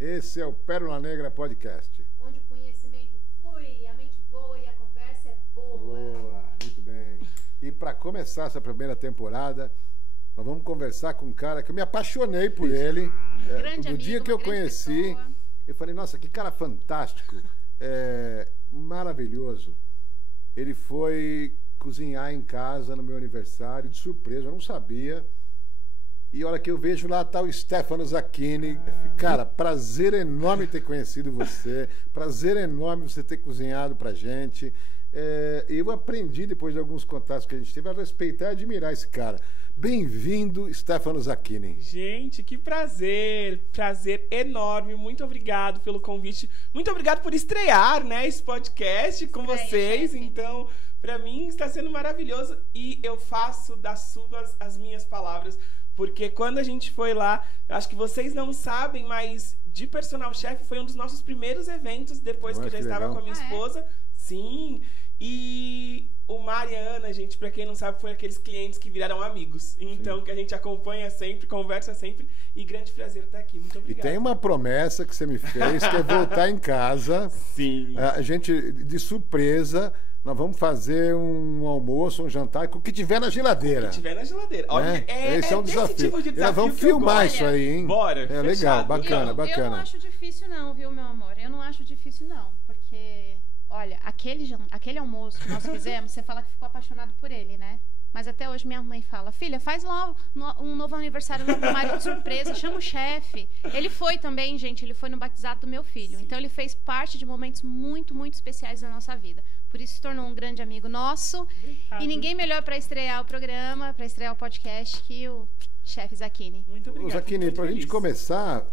Esse é o Pérola Negra Podcast. Onde o conhecimento flui, a mente voa e a conversa é boa. Boa, muito bem. E para começar essa primeira temporada, nós vamos conversar com um cara que eu me apaixonei por ele. Grande No dia amigo, que eu uma grande conheci, pessoa. eu falei, nossa, que cara fantástico, maravilhoso. Ele foi cozinhar em casa no meu aniversário, de surpresa, eu não sabia. E a hora que eu vejo lá tá o Stefano Zacchini. Cara, prazer enorme ter conhecido você. Prazer enorme você ter cozinhado pra gente. Eu aprendi, depois de alguns contatos que a gente teve, a respeitar e admirar esse cara. Bem-vindo, Stefano Zacchini. Gente, que prazer. Prazer enorme. Muito obrigado pelo convite. Muito obrigado por estrear, né, esse podcast com vocês. Chefe. Então, pra mim está sendo maravilhoso. E eu faço das suas as minhas palavras. Porque quando a gente foi lá, acho que vocês não sabem, mas de Personal Chef foi um dos nossos primeiros eventos depois que eu já estava legal. com a minha esposa. Sim. E o Mariana, gente, pra quem não sabe, foi aqueles clientes que viraram amigos. Então, que a gente acompanha sempre, conversa sempre. E grande prazer estar aqui. Muito E obrigado. tem uma promessa que você me fez, que é voltar em casa. Sim. A gente, de surpresa, nós vamos fazer um almoço, um jantar, com o que tiver na geladeira. O que tiver na geladeira. Olha, Esse é um desse desafio. tipo de Nós desafio vamos que eu filmar gosto. isso aí, hein? Bora, É legal, fechado. bacana, Eu bacana. não acho difícil não, viu, meu amor? Eu não acho difícil não, porque, olha, aquele almoço que nós fizemos, você fala que ficou apaixonado por ele, né? Mas até hoje minha mãe fala, filha, faz logo um novo aniversário lá pro marido de surpresa, chama o chefe. Ele foi também, gente, ele foi no batizado do meu filho. Sim. Então ele fez parte de momentos muito, muito especiais da nossa vida. Por isso se tornou um grande amigo nosso. Obrigado. E ninguém melhor para estrear o programa, para estrear o podcast que o chefe Zacchini. Muito obrigado. Ô, Zacchini, Muito pra gente feliz. começar,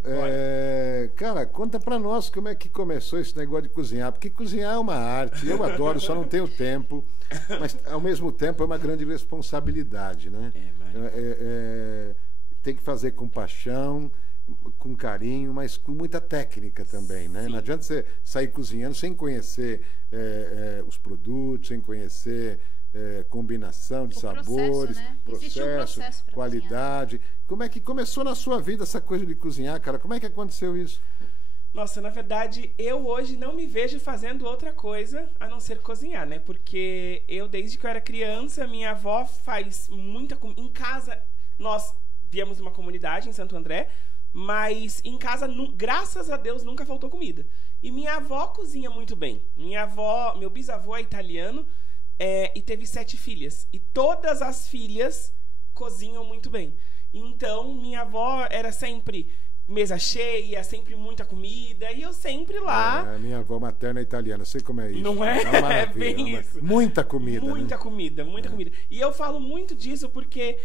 cara, conta pra nós como é que começou esse negócio de cozinhar, porque cozinhar é uma arte, eu adoro, só não tenho tempo, mas ao mesmo tempo é uma grande responsabilidade, né? Tem que fazer com paixão, com carinho, mas com muita técnica também, né? Sim. Não adianta você sair cozinhando sem conhecer os produtos, sem conhecer combinação de O processo, sabores, né? Existe um processo pra qualidade. Como é que começou na sua vida essa coisa de cozinhar, cara? Como é que aconteceu isso? Nossa, na verdade, eu hoje não me vejo fazendo outra coisa a não ser cozinhar, né? Porque eu, desde que eu era criança, minha avó faz muita comida. Em casa, nós viemos de uma comunidade em Santo André, mas em casa, graças a Deus, nunca faltou comida. E minha avó cozinha muito bem. Meu bisavô é italiano e teve 7 filhas. E todas as filhas cozinham muito bem. Então, minha avó era sempre mesa cheia, sempre muita comida, e eu sempre lá. Minha avó materna é italiana, eu sei como é isso. Não é? uma maravilha, É bem isso. Muita comida. Muita né? comida, muita comida. E eu falo muito disso porque,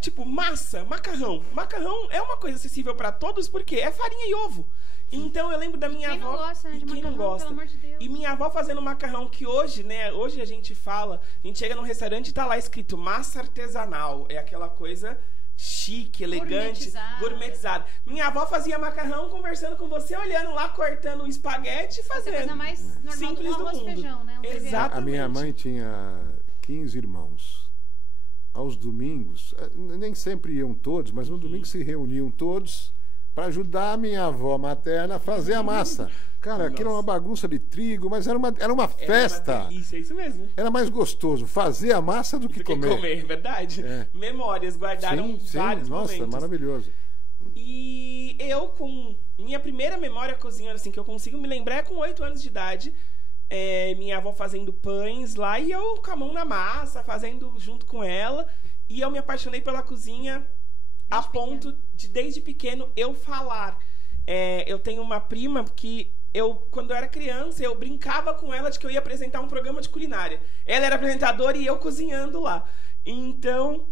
tipo, massa, macarrão. Macarrão é uma coisa acessível para todos porque é farinha e ovo. Então eu lembro da minha Quem avó. não gosta, né, e de quem macarrão, não gosta. pelo amor de Deus. E minha avó fazendo macarrão que hoje, né? Hoje a gente fala, a gente chega num restaurante e tá lá escrito massa artesanal. É aquela coisa chique, elegante, gourmetizada. Minha avó fazia macarrão conversando com você, olhando lá, cortando o espaguete e Essa fazendo. coisa mais normal Simples do do arroz mundo. feijão, né? Exato. A minha Exatamente. mãe tinha 15 irmãos. Aos domingos, nem sempre iam todos, mas no domingo se reuniam todos para ajudar a minha avó materna a fazer a massa. Cara, aquilo era uma bagunça de trigo, mas era uma festa. É uma delícia, é isso mesmo. Era mais gostoso fazer a massa do que comer. É verdade. É. Memórias, guardaram Sim, vários nossa, momentos. maravilhoso. E eu, com minha primeira memória cozinhando, assim, que eu consigo me lembrar é com 8 anos de idade. Minha avó fazendo pães lá e eu com a mão na massa, fazendo junto com ela. E eu me apaixonei pela cozinha a ponto de, desde pequeno, eu falar. Eu tenho uma prima que quando eu era criança, eu brincava com ela de que eu ia apresentar um programa de culinária. Ela era apresentadora e eu cozinhando lá. Então,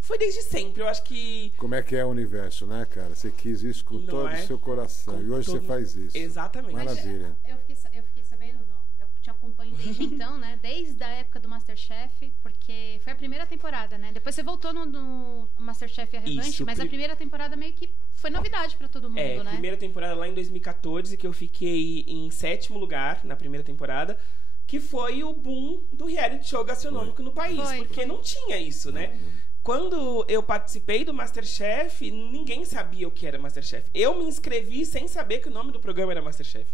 foi desde sempre. Eu acho que... Como é que é o universo, né, cara? Você quis isso com Não todo é? o seu coração. Com E hoje todo- você faz isso. Exatamente. Maravilha. Eu fiquei sabendo, eu te acompanho desde então, né? Desde a época do Masterchef, porque foi a primeira temporada, né? Depois você voltou no Masterchef a Revanche, Isso, mas a primeira temporada meio que foi novidade pra todo mundo, né? Primeira temporada lá em 2014, que eu fiquei em 7º lugar na primeira temporada, que foi o boom do reality show gastronômico no país, Foi. porque não tinha isso, né? Quando eu participei do MasterChef, ninguém sabia o que era MasterChef. Eu me inscrevi sem saber que o nome do programa era MasterChef.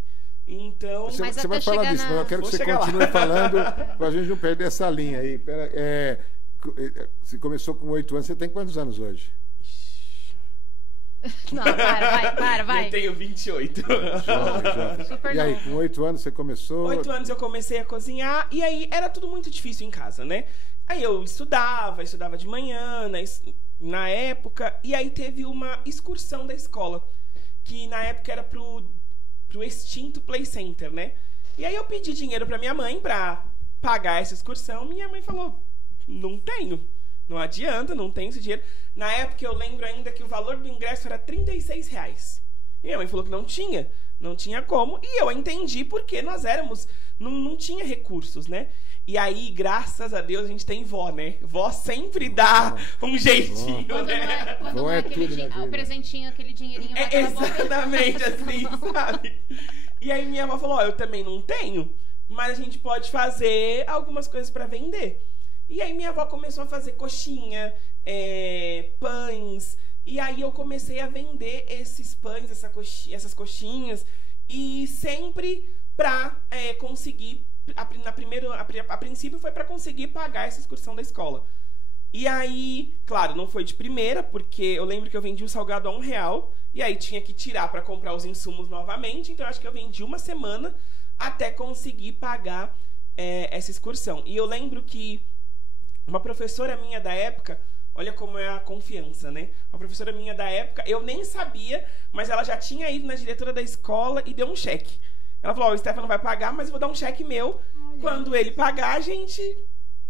Então... Você vai falar disso, mas eu quero que você continue falando pra gente não perder essa linha aí. Você começou com 8 anos, você tem quantos anos hoje? Não, vai. Eu tenho 28. Jovem. Super E aí, novo. com 8 anos você começou? 8 anos eu comecei a cozinhar e aí era tudo muito difícil em casa, né? Aí eu estudava de manhã, na época, e aí teve uma excursão da escola, que na época era pro extinto Play Center, né? E aí eu pedi dinheiro pra minha mãe pra pagar essa excursão, minha mãe falou, não tenho, não adianta, não tenho esse dinheiro. Na época eu lembro ainda que o valor do ingresso era R$36. E minha mãe falou que não tinha como, e eu entendi porque nós não tinha recursos, né? E aí, graças a Deus, a gente tem vó, né? Vó sempre dá um jeitinho, né? Quando não é aquele o presentinho, aquele dinheirinho vai pra exatamente assim, sabe? E aí minha avó falou, eu também não tenho, mas a gente pode fazer algumas coisas pra vender. E aí minha avó começou a fazer coxinha, pães, e aí eu comecei a vender esses pães, essas coxinhas, e sempre pra conseguir... A princípio foi para conseguir pagar essa excursão da escola. E aí, claro, não foi de primeira, porque eu lembro que eu vendi o salgado a R$1, e aí tinha que tirar para comprar os insumos novamente, então eu acho que eu vendi uma semana até conseguir pagar essa excursão. E eu lembro que uma professora minha da época, olha como é a confiança, né? Uma professora minha da época, eu nem sabia, mas ela já tinha ido na diretora da escola e deu um cheque. Ela falou, o Stefano vai pagar, mas eu vou dar um cheque meu. Olha. Quando ele pagar, a gente...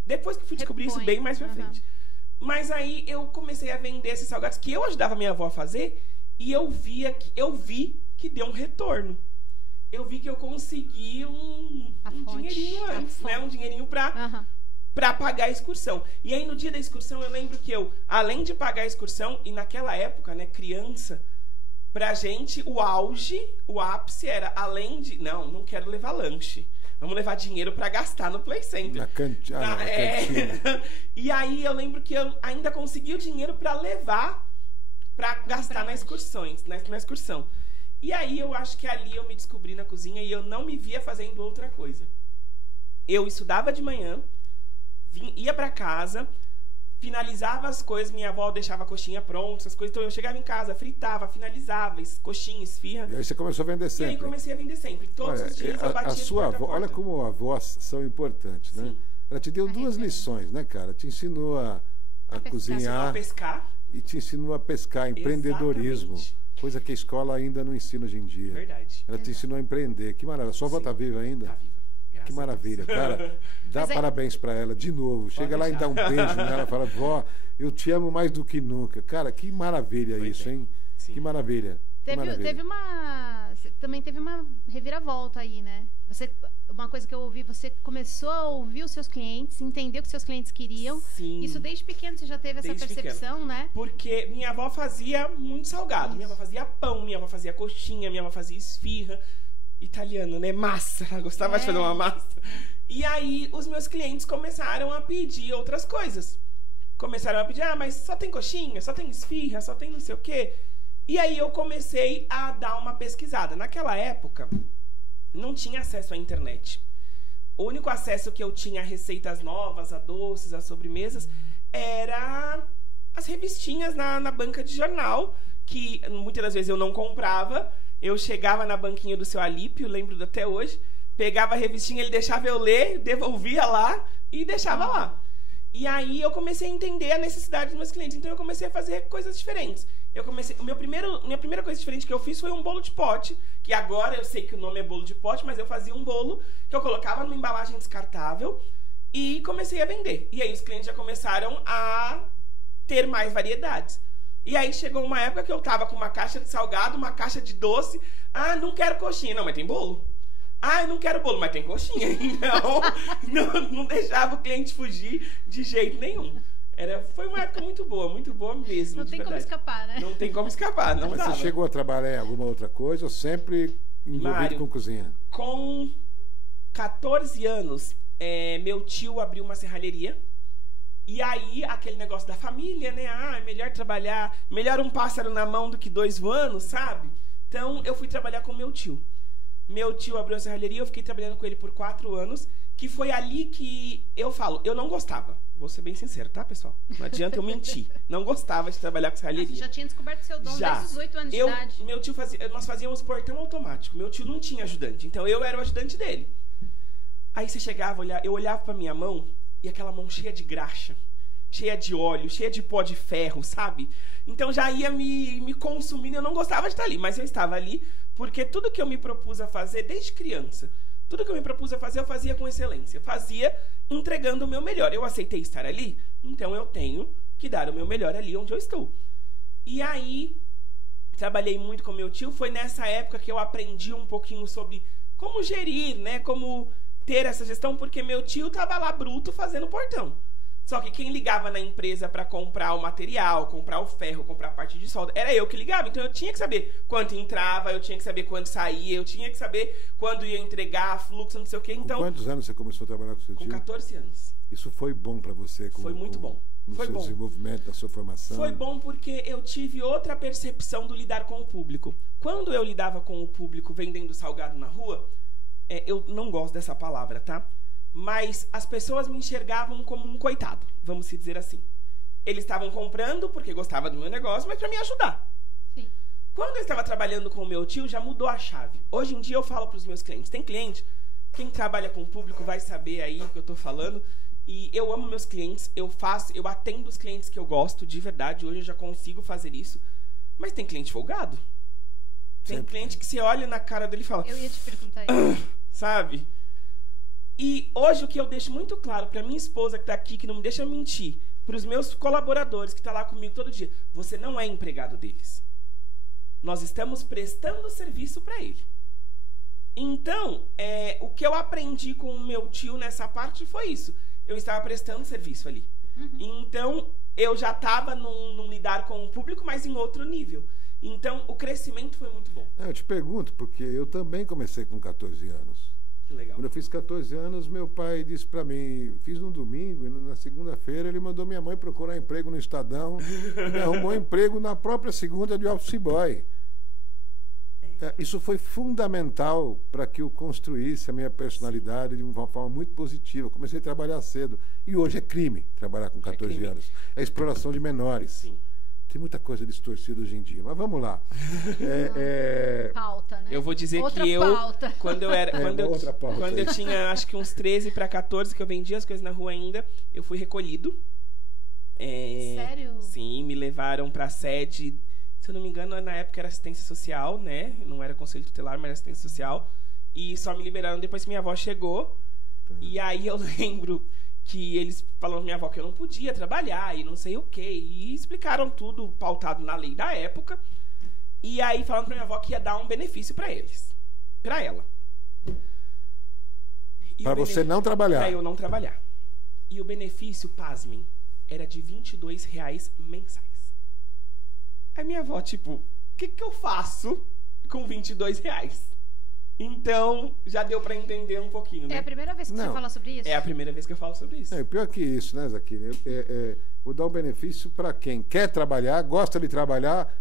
Depois que eu fui descobrir isso bem mais pra frente. Mas aí eu comecei a vender esses salgados que eu ajudava minha avó a fazer e eu vi que deu um retorno. Eu vi que eu consegui um dinheirinho antes, né? Um dinheirinho pra pagar a excursão. E aí no dia da excursão eu lembro que eu, além de pagar a excursão, e naquela época, né, criança... Pra gente, o ápice era, além de... Não quero levar lanche. Vamos levar dinheiro pra gastar no Play Center. Na cantina. E aí eu lembro que eu ainda consegui o dinheiro pra levar, pra gastar na excursão. E aí eu acho que ali eu me descobri na cozinha e eu não me via fazendo outra coisa. Eu estudava de manhã, ia pra casa... Finalizava as coisas, minha avó deixava a coxinha pronta, essas coisas. Então eu chegava em casa, fritava, finalizava, coxinha, esfirra. E aí você começou a vender sempre. E aí comecei a vender sempre. Todos os dias eu batia a sua avó, olha como avós são importantes, né? Sim. Ela te deu duas lições, né, cara? Te ensinou a cozinhar. A pescar. E te ensinou a pescar, empreendedorismo. Exatamente. Coisa que a escola ainda não ensina hoje em dia. Verdade. Ela te ensinou a empreender. Que maravilha. Sua avó tá viva ainda? Tá viva. Que maravilha, cara. Dá parabéns pra ela de novo. Chega lá e dá um beijo nela e fala, vó, eu te amo mais do que nunca. Cara, que maravilha isso, hein? Sim. Que maravilha. Também teve uma reviravolta aí, né? Uma coisa que eu ouvi, você começou a ouvir os seus clientes, entender o que seus clientes queriam. Sim. Isso desde pequeno você já teve essa percepção, né? Porque minha avó fazia muito salgado. Isso. Minha avó fazia pão, minha avó fazia coxinha, minha avó fazia esfirra. Italiano, né? Massa. Ela gostava de fazer uma massa. E aí, os meus clientes começaram a pedir outras coisas. Começaram a pedir, mas só tem coxinha, só tem esfirra, só tem não sei o quê. E aí, eu comecei a dar uma pesquisada. Naquela época, não tinha acesso à internet. O único acesso que eu tinha a receitas novas, a doces, a sobremesas, era as revistinhas na banca de jornal, que muitas das vezes eu não comprava. Eu chegava na banquinha do seu Alípio, lembro até hoje, pegava a revistinha, ele deixava eu ler, devolvia lá e deixava lá. E aí eu comecei a entender a necessidade dos meus clientes, então eu comecei a fazer coisas diferentes. Minha primeira coisa diferente que eu fiz foi um bolo de pote, que agora eu sei que o nome é bolo de pote, mas eu fazia um bolo que eu colocava numa embalagem descartável e comecei a vender. E aí os clientes já começaram a ter mais variedades. E aí chegou uma época que eu tava com uma caixa de salgado, uma caixa de doce. Ah, não quero coxinha. Não, mas tem bolo. Ah, eu não quero bolo, mas tem coxinha. Então, não deixava o cliente fugir de jeito nenhum. Foi uma época muito boa mesmo. Não tem como escapar, né? Não tem como escapar, não mas dava. Você chegou a trabalhar em alguma outra coisa ou sempre envolvido com cozinha? Com 14 anos, meu tio abriu uma serralheria. E aí, aquele negócio da família, né? Ah, é melhor trabalhar, melhor um pássaro na mão do que 2 voando, sabe? Então, eu fui trabalhar com meu tio. Meu tio abriu a serralheria, eu fiquei trabalhando com ele por 4 anos, que foi ali que eu falo, eu não gostava. Vou ser bem sincero, tá, pessoal? Não adianta eu mentir. Não gostava de trabalhar com serralheria. Você já tinha descoberto seu dom desde os 8 anos de idade? Meu tio nós fazíamos portão automático. Meu tio não tinha ajudante, então eu era o ajudante dele. Aí você chegava, eu olhava pra minha mão, e aquela mão cheia de graxa, cheia de óleo, cheia de pó de ferro, sabe? Então já ia me consumindo, eu não gostava de estar ali, mas eu estava ali porque tudo que eu me propus a fazer desde criança, tudo que eu me propus a fazer, eu fazia com excelência. Eu fazia entregando o meu melhor. Eu aceitei estar ali, então eu tenho que dar o meu melhor ali onde eu estou. E aí, trabalhei muito com meu tio. Foi nessa época que eu aprendi um pouquinho sobre como gerir, né? Como ter essa gestão, porque meu tio estava lá bruto fazendo portão. Só que quem ligava na empresa para comprar o material, comprar o ferro, comprar a parte de solda, era eu que ligava. Então eu tinha que saber quanto entrava, eu tinha que saber quando saía, eu tinha que saber quando ia entregar, fluxo, não sei o quê. Então, com quantos anos você começou a trabalhar com seu tio? Com 14 anos. Isso foi bom para você? Foi muito bom. No foi seu bom. desenvolvimento, na sua formação? Foi bom porque eu tive outra percepção do lidar com o público. Quando eu lidava com o público vendendo salgado na rua, eu não gosto dessa palavra, tá? Mas as pessoas me enxergavam como um coitado, vamos dizer assim. Eles estavam comprando porque gostavam do meu negócio, mas para me ajudar. Sim. Quando eu estava trabalhando com o meu tio, já mudou a chave. Hoje em dia eu falo para os meus clientes. Tem cliente, quem trabalha com o público vai saber aí o que eu estou falando. E eu amo meus clientes, eu atendo os clientes que eu gosto, de verdade. Hoje eu já consigo fazer isso. Mas tem cliente folgado. Tem cliente que você olha na cara dele e fala... Eu ia te perguntar isso. Sabe? E hoje o que eu deixo muito claro para minha esposa que está aqui, que não me deixa mentir, para os meus colaboradores que estão lá comigo todo dia, você não é empregado deles. Nós estamos prestando serviço para ele. Então, o que eu aprendi com o meu tio nessa parte foi isso. Eu estava prestando serviço ali. Uhum. Então, eu já estava num lidar com o público, mas em outro nível. Então, o crescimento foi muito bom. Eu te pergunto, porque eu também comecei com 14 anos. Que legal. Quando eu fiz 14 anos, meu pai disse para mim, fiz num domingo, e na segunda-feira ele mandou minha mãe procurar emprego no Estadão, e me arrumou emprego na própria segunda de office boy. Isso foi fundamental para que eu construísse a minha personalidade de uma forma muito positiva. Comecei a trabalhar cedo. E hoje é crime trabalhar com 14 anos. É exploração de menores. Sim. Tem muita coisa distorcida hoje em dia. Mas vamos lá. Pauta, né? Eu vou dizer outra que pauta. Quando eu tinha acho que uns 13 para 14, que eu vendia as coisas na rua ainda, eu fui recolhido. Sério? Sim, me levaram para a sede. Se eu não me engano, na época era assistência social, né? Não era conselho tutelar, mas era assistência social. E só me liberaram depois que minha avó chegou. Tá. E aí eu lembro que eles falaram pra minha avó que eu não podia trabalhar e não sei o quê. E explicaram tudo pautado na lei da época. E aí falaram pra minha avó que ia dar um benefício pra eles. Pra ela. Pra você não trabalhar. Pra eu não trabalhar. E o benefício, pasmem, era de R$22 mensais. Aí minha avó, tipo, o que eu faço com R$22? Então, já deu pra entender um pouquinho, né? É a primeira vez que você fala sobre isso? É a primeira vez que eu falo sobre isso. Pior que isso, né, Zaquini? Vou dar um benefício para quem quer trabalhar, gosta de trabalhar,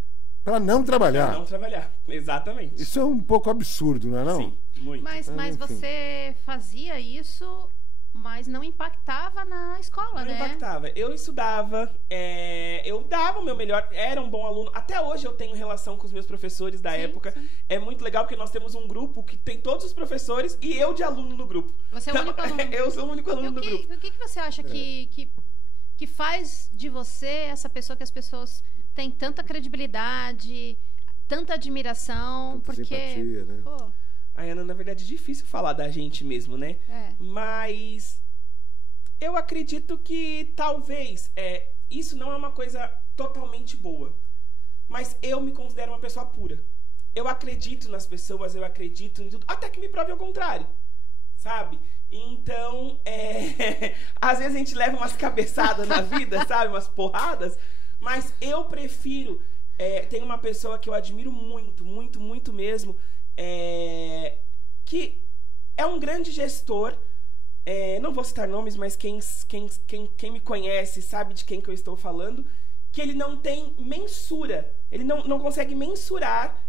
para não trabalhar. Para não trabalhar, exatamente. Isso é um pouco absurdo, não é não? Sim, muito. Mas você fazia isso, mas não impactava na escola, né? Não impactava. Eu estudava, eu dava o meu melhor, era um bom aluno. Até hoje eu tenho relação com os meus professores da época. Sim. É muito legal porque nós temos um grupo que tem todos os professores e eu de aluno no grupo. Você é o único aluno? Eu sou o único aluno do grupo. O que você acha que faz de você essa pessoa que as pessoas têm tanta credibilidade, tanta admiração? Tanta simpatia, né? Pô, Ai, Ana, na verdade é difícil falar da gente mesmo, né? Mas eu acredito que talvez isso não é uma coisa totalmente boa. Mas eu me considero uma pessoa pura. Eu acredito nas pessoas, eu acredito em tudo, até que me prove ao contrário, sabe? Então, às vezes a gente leva umas cabeçadas na vida, sabe? Umas porradas, mas eu prefiro... tem uma pessoa que eu admiro muito, muito, muito mesmo, que é um grande gestor não vou citar nomes, mas quem me conhece sabe de quem que eu estou falando, que ele não tem mensura, ele não consegue mensurar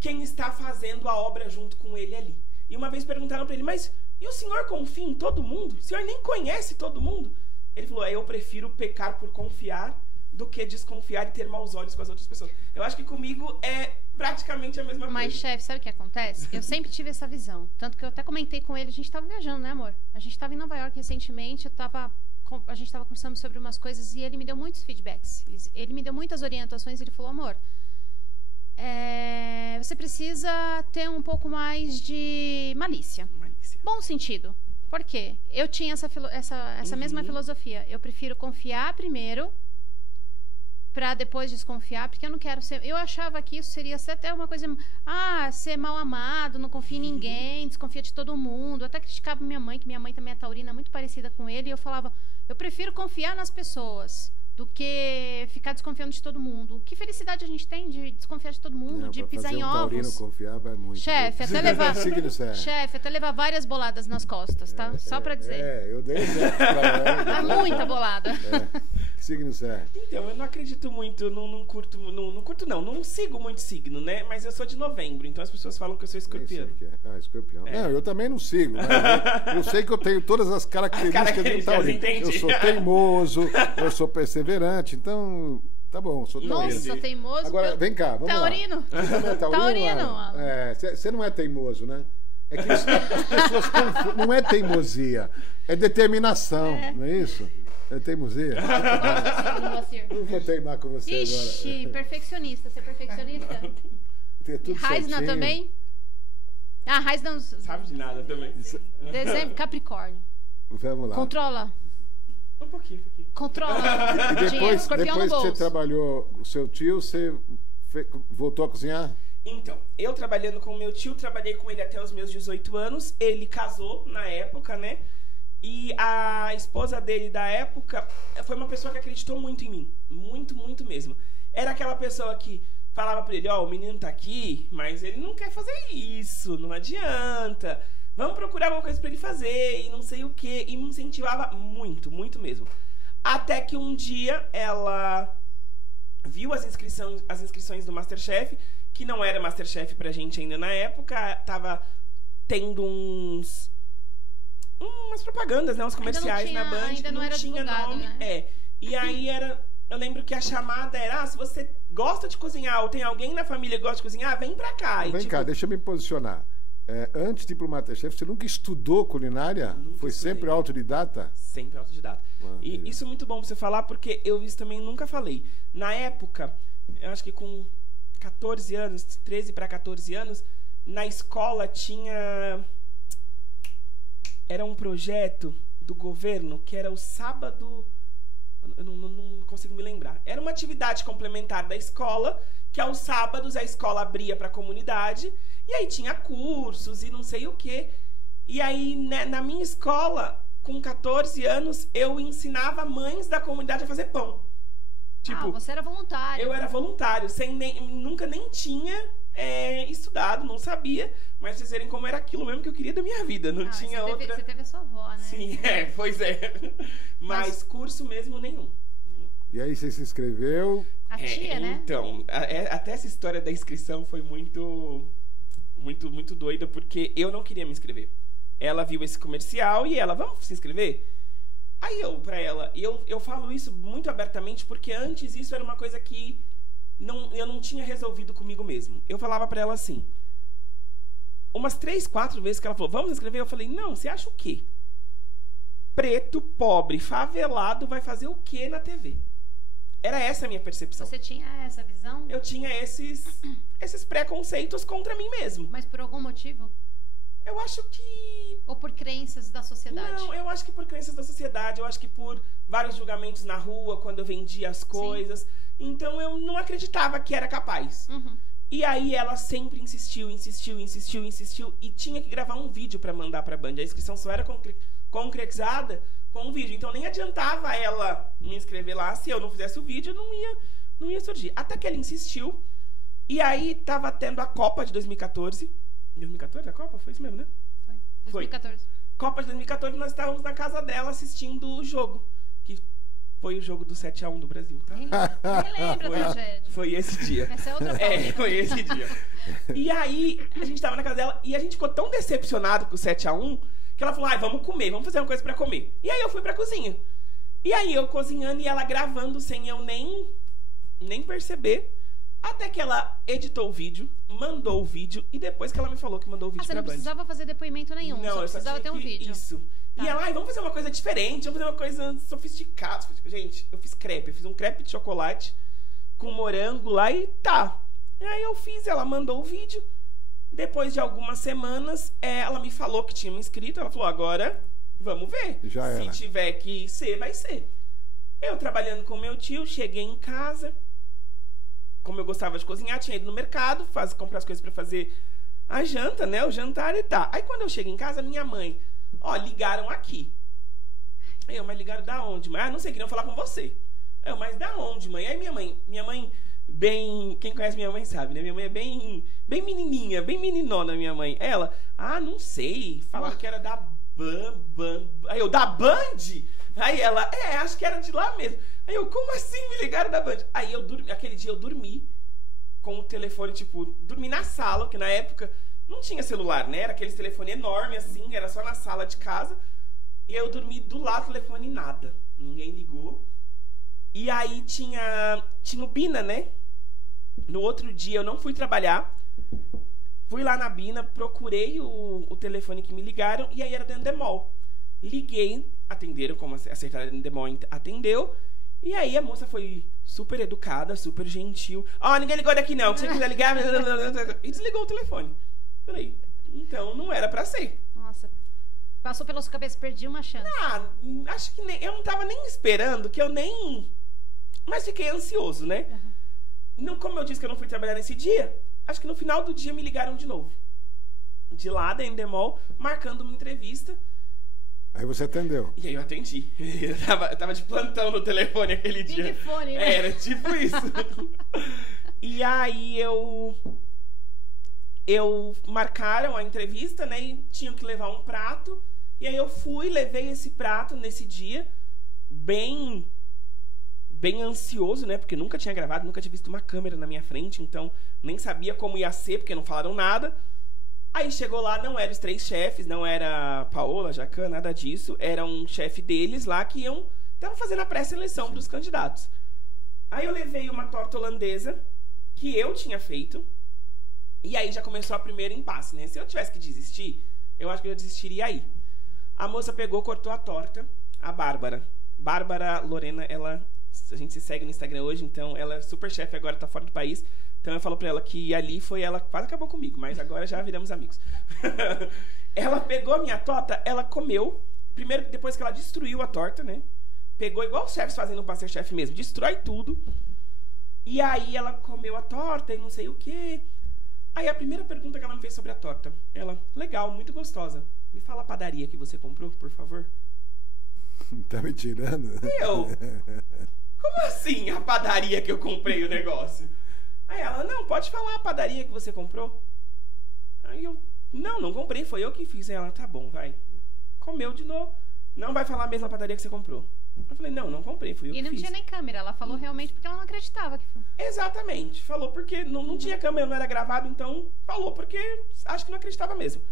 quem está fazendo a obra junto com ele ali. E uma vez perguntaram para ele, mas e o senhor confia em todo mundo? O senhor nem conhece todo mundo? Ele falou, eu prefiro pecar por confiar do que desconfiar e ter maus olhos com as outras pessoas. Eu acho que comigo é praticamente a mesma coisa. Mas, chefe, sabe o que acontece? Eu sempre tive essa visão. Tanto que eu até comentei com ele, a gente estava viajando, né, amor? A gente estava em Nova York recentemente, a gente estava conversando sobre umas coisas e ele me deu muitos feedbacks. Ele me deu muitas orientações e ele falou, amor, você precisa ter um pouco mais de malícia. Bom sentido. Por quê? Eu tinha essa mesma filosofia. Eu prefiro confiar primeiro para depois desconfiar, porque eu não quero ser... Eu achava que isso seria até uma coisa... ser mal amado, não confia em ninguém, desconfia de todo mundo. Eu até criticava minha mãe, que minha mãe também é taurina, muito parecida com ele, e eu falava, eu prefiro confiar nas pessoas do que ficar desconfiando de todo mundo. Que felicidade a gente tem de desconfiar de todo mundo, de pisar em ovos. Taurino confiar vai muito. Chefe, até levar várias boladas nas costas, tá? Só pra dizer. Eu dei exemplo pra ela. Muita bolada. Que signo você é? Então, eu não acredito muito, não sigo muito signo, né? Mas eu sou de novembro, então as pessoas falam que eu sou escorpião. Escorpião. Não, eu também não sigo, mas eu sei que eu tenho todas as características do taurino. Entendi. Eu sou teimoso, eu sou perseverante, então tá bom, sou taurino. Nossa, teimoso. Agora, vem cá, vamos taurino. lá. Você também é taurino? Você não é teimoso, né? É que as pessoas confundem. Não é teimosia, é determinação, não é isso? É teimosia? Não vou teimar com você agora. Ixi, perfeccionista. Você é perfeccionista? Raisna também? Raisna não... Sabe de nada também. Dezembro, Capricórnio. Vamos lá. Controla. Um pouquinho. Controla. E depois que você trabalhou com o seu tio, você voltou a cozinhar? Então, eu trabalhando com o meu tio, trabalhei com ele até os meus 18 anos. Ele casou na época, né? E a esposa dele da época foi uma pessoa que acreditou muito em mim. Muito, muito mesmo. Era aquela pessoa que falava pra ele, o menino tá aqui, mas ele não quer fazer isso, não adianta. Vamos procurar alguma coisa pra ele fazer e não sei o quê. E me incentivava muito, muito mesmo. Até que um dia ela viu as inscrições do Masterchef, que não era Masterchef pra gente ainda na época, tava tendo umas propagandas, né, uns comerciais na Band, ainda não era tinha nome, né? E aí eu lembro que a chamada era, se você gosta de cozinhar ou tem alguém na família que gosta de cozinhar, vem pra cá. Vem cá, deixa eu me posicionar. Antes de ir pro Masterchef, você nunca estudou culinária? Foi estudei. Sempre autodidata? Sempre autodidata. E isso é muito bom você falar, porque eu isso também nunca falei. Na época, eu acho que com 14 anos, 13 para 14 anos, na escola tinha... Era um projeto do governo que era o sábado... Eu não consigo me lembrar. Era uma atividade complementar da escola, que aos sábados a escola abria para a comunidade, e aí tinha cursos e não sei o quê. E aí, né, na minha escola, com 14 anos, eu ensinava mães da comunidade a fazer pão. Tipo, você era voluntário. Eu era voluntário, nunca nem tinha estudado, não sabia, mas vocês verem como era aquilo mesmo que eu queria da minha vida. Não tinha outra... Você teve a sua avó, né? Sim, pois é. Mas curso mesmo nenhum. E aí você se inscreveu? A tia, né? Então, até essa história da inscrição foi muito doida, porque eu não queria me inscrever. Ela viu esse comercial e ela, vamos se inscrever? Aí pra ela, eu falo isso muito abertamente, porque antes isso era uma coisa que eu não tinha resolvido comigo mesmo. Eu falava pra ela assim, umas 3, 4 vezes que ela falou, vamos se inscrever? Eu falei, não, você acha o quê? Preto, pobre, favelado vai fazer o quê na TV? Era essa a minha percepção. Você tinha essa visão? Eu tinha esses preconceitos contra mim mesmo. Mas por algum motivo? Eu acho que... Ou por crenças da sociedade? Não, eu acho que por crenças da sociedade. Eu acho que por vários julgamentos na rua, quando eu vendia as coisas. Sim. Então eu não acreditava que era capaz. Uhum. E aí ela sempre insistiu. E tinha que gravar um vídeo pra mandar pra Band. A inscrição só era concretizada com um vídeo. Então nem adiantava ela me inscrever lá. Se eu não fizesse o vídeo, não ia surgir. Até que ela insistiu. E aí tava tendo a Copa de 2014. 2014 a Copa? Foi isso mesmo, né? Foi. 2014. Copa de 2014, nós estávamos na casa dela assistindo o jogo. Que foi o jogo do 7-1 do Brasil, tá? Nem lembra da tragédia. Foi esse dia. Essa é outra pauta. Foi esse dia. E aí, a gente tava na casa dela e a gente ficou tão decepcionado com o 7-1 que ela falou, vamos comer, vamos fazer uma coisa pra comer. E aí eu fui pra cozinha. E aí eu cozinhando e ela gravando sem eu nem perceber. Até que ela editou o vídeo, mandou o vídeo e depois que ela me falou que mandou o vídeo você pra não Band. precisava fazer depoimento nenhum, Não, só precisava ter um vídeo. Isso. Tá. E ela, vamos fazer uma coisa diferente, vamos fazer uma coisa sofisticada. Gente, eu fiz crepe, eu fiz um crepe de chocolate com morango lá e tá. E aí eu fiz, ela mandou o vídeo. Depois de algumas semanas, ela me falou que tinha me inscrito. Ela falou, agora vamos ver. Já era. Se tiver que ser, vai ser. Eu trabalhando com meu tio, cheguei em casa. Como eu gostava de cozinhar, tinha ido no mercado, comprar as coisas pra fazer a janta, né? O jantar e tá. Aí quando eu chego em casa, minha mãe, ligaram aqui. Aí eu, mas ligaram da onde, mãe? Não sei, queriam falar com você. Aí eu, mas da onde, mãe? Aí minha mãe, bem, quem conhece minha mãe sabe, né? Minha mãe é bem menininha, bem meninona, minha mãe. Ela, não sei, falaram que era da Band. Aí eu, da Band? Aí ela, acho que era de lá mesmo. Aí eu, como assim me ligaram da Band? Aí eu dormi, aquele dia eu dormi com o telefone, dormi na sala, porque na época não tinha celular, né? Era aquele telefone enorme assim, era só na sala de casa. E eu dormi do lado do telefone e nada. Ninguém ligou. E aí tinha o Bina, né? No outro dia eu não fui trabalhar. Fui lá na Bina, procurei o telefone que me ligaram e aí era da Endemol. Liguei, atenderam, como a secretária da Endemol atendeu. E aí a moça foi super educada, super gentil. Ninguém ligou daqui não, se você quiser ligar... E desligou o telefone. Falei, então não era pra ser. Nossa, passou pela sua cabeça, perdi uma chance. Acho que eu não tava nem esperando, mas fiquei ansioso, né? Não, como eu disse que eu não fui trabalhar nesse dia, acho que no final do dia me ligaram de novo. De lá da Endemol, marcando uma entrevista. Aí você atendeu. E aí eu atendi. Eu tava de plantão no telefone aquele dia. Big fone, né? Era tipo isso. E aí eu marcaram a entrevista, né? E tinham que levar um prato. E aí eu levei esse prato nesse dia, bem ansioso, né? Porque nunca tinha gravado, nunca tinha visto uma câmera na minha frente, então nem sabia como ia ser, porque não falaram nada. Aí chegou lá, não eram os 3 chefes, não era Paola, Jacan, nada disso. Era um chefe deles lá que estavam fazendo a pré-seleção dos candidatos. Aí eu levei uma torta holandesa que eu tinha feito. E aí já começou a primeira impasse, né? Se eu tivesse que desistir, eu acho que eu desistiria aí. A moça pegou, cortou a torta. A Bárbara. Bárbara Lorena, a gente se segue no Instagram hoje, então ela é super chefe, agora tá fora do país. Então eu falo pra ela que ali foi ela, quase acabou comigo, mas agora já viramos amigos. Ela pegou a minha torta, ela comeu. Primeiro, depois que ela destruiu a torta, né? Pegou igual os chefes fazendo no Masterchef mesmo, destrói tudo. E aí ela comeu a torta e não sei o quê. Aí a primeira pergunta que ela me fez sobre a torta, ela, legal, muito gostosa. Me fala a padaria que você comprou, por favor. Tá me tirando? Eu? Como assim a padaria que eu comprei o negócio? Aí ela, não, pode falar a padaria que você comprou. Aí eu, não comprei, foi eu que fiz. Aí ela, tá bom, vai. Comeu de novo. Não vai falar a mesma padaria que você comprou. Eu falei, não comprei, fui eu que fiz. E não tinha nem câmera, ela falou realmente porque ela não acreditava que foi. Exatamente, falou porque não tinha câmera, não era gravado, então falou porque acho que não acreditava mesmo.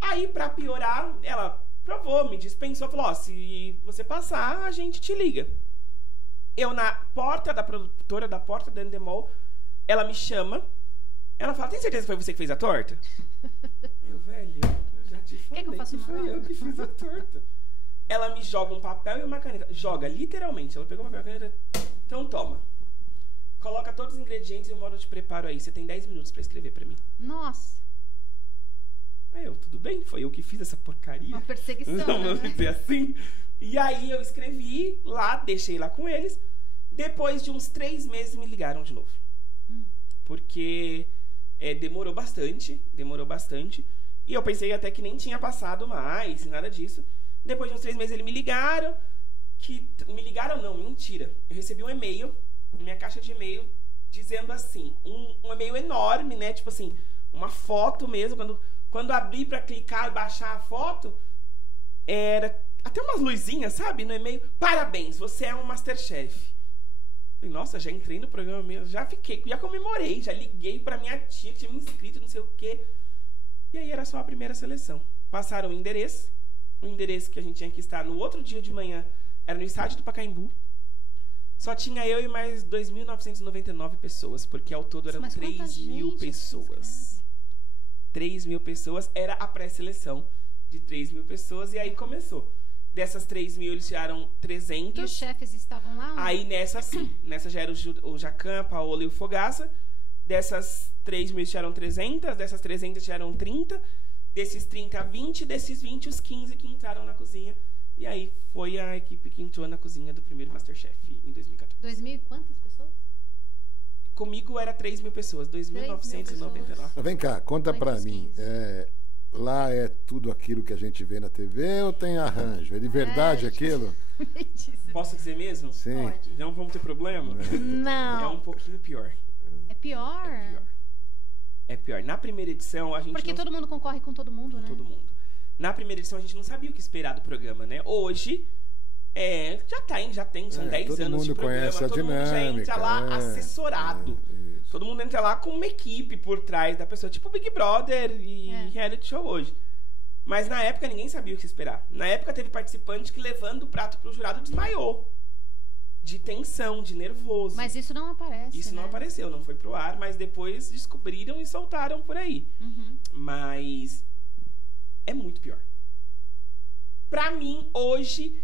Aí, pra piorar, ela provou, me dispensou, falou, se você passar, a gente te liga. Eu, na porta da produtora, da porta da Endemol, ela me chama, ela fala, tem certeza que foi você que fez a torta? Eu, velho, eu já te falei que foi eu que fiz a torta. Ela me joga um papel e uma caneta. Joga, literalmente. Ela pegou o papel e a caneta. Então, toma. Coloca todos os ingredientes e o modo de preparo aí. Você tem 10 minutos pra escrever pra mim. Nossa. Aí eu, tudo bem, foi eu que fiz essa porcaria. Uma perseguição, vamos né? dizer assim. E aí eu escrevi lá, deixei lá com eles. Depois de uns 3 meses me ligaram de novo. Porque demorou bastante. E eu pensei até que nem tinha passado mais, nada disso. Depois de uns 3 meses eles me ligaram. Me ligaram não, mentira. Eu recebi um e-mail, minha caixa de e-mail, dizendo assim, um e-mail enorme, né? Tipo assim, uma foto mesmo. Quando abri pra clicar e baixar a foto, era até umas luzinhas, sabe? No e-mail. Parabéns, você é um Masterchef. Falei, nossa, já entrei no programa mesmo, já comemorei, já liguei pra minha tia que tinha me inscrito, não sei o quê. E aí era só a primeira seleção. Passaram o endereço que a gente tinha que estar no outro dia de manhã era no estádio do Pacaembu. Só tinha eu e mais 2.999 pessoas, porque ao todo eram 3.000 pessoas. 3.000 pessoas, era a pré-seleção de 3.000 pessoas, e aí começou. Dessas 3.000, eles tiraram 300. E os chefes estavam lá? Aí nessa, sim. Nessa já era o Jacan, a Paola e o Fogaça. Dessas 3.000 tiraram 300, dessas 300 tiraram 30. Desses 30, 20, desses 20, os 15 que entraram na cozinha. E aí foi a equipe que entrou na cozinha do primeiro Masterchef em 2014. 2.000 e quantas pessoas? Comigo era 3.000 pessoas, 2.999. Vem cá, conta pra mim. Lá é tudo aquilo que a gente vê na TV ou tem arranjo? É de verdade aquilo? Posso dizer mesmo? Sim. Pode. Não vamos ter problema? Não. É um pouquinho pior. É pior? É pior. É pior. Na primeira edição, a gente Porque todo mundo concorre com todo mundo, né? Todo mundo. Na primeira edição, a gente não sabia o que esperar do programa, né? Hoje, já tem, são 10 anos de programa. Todo mundo já entra lá assessorado. Todo mundo entra lá com uma equipe por trás da pessoa, tipo Big Brother e reality show hoje. Mas na época, ninguém sabia o que esperar. Na época, teve participante que, levando o prato pro jurado, desmaiou. De tensão, de nervoso. Mas isso não aparece, Isso não apareceu, não foi pro ar, mas depois descobriram e soltaram por aí. Mas é muito pior. Pra mim, hoje,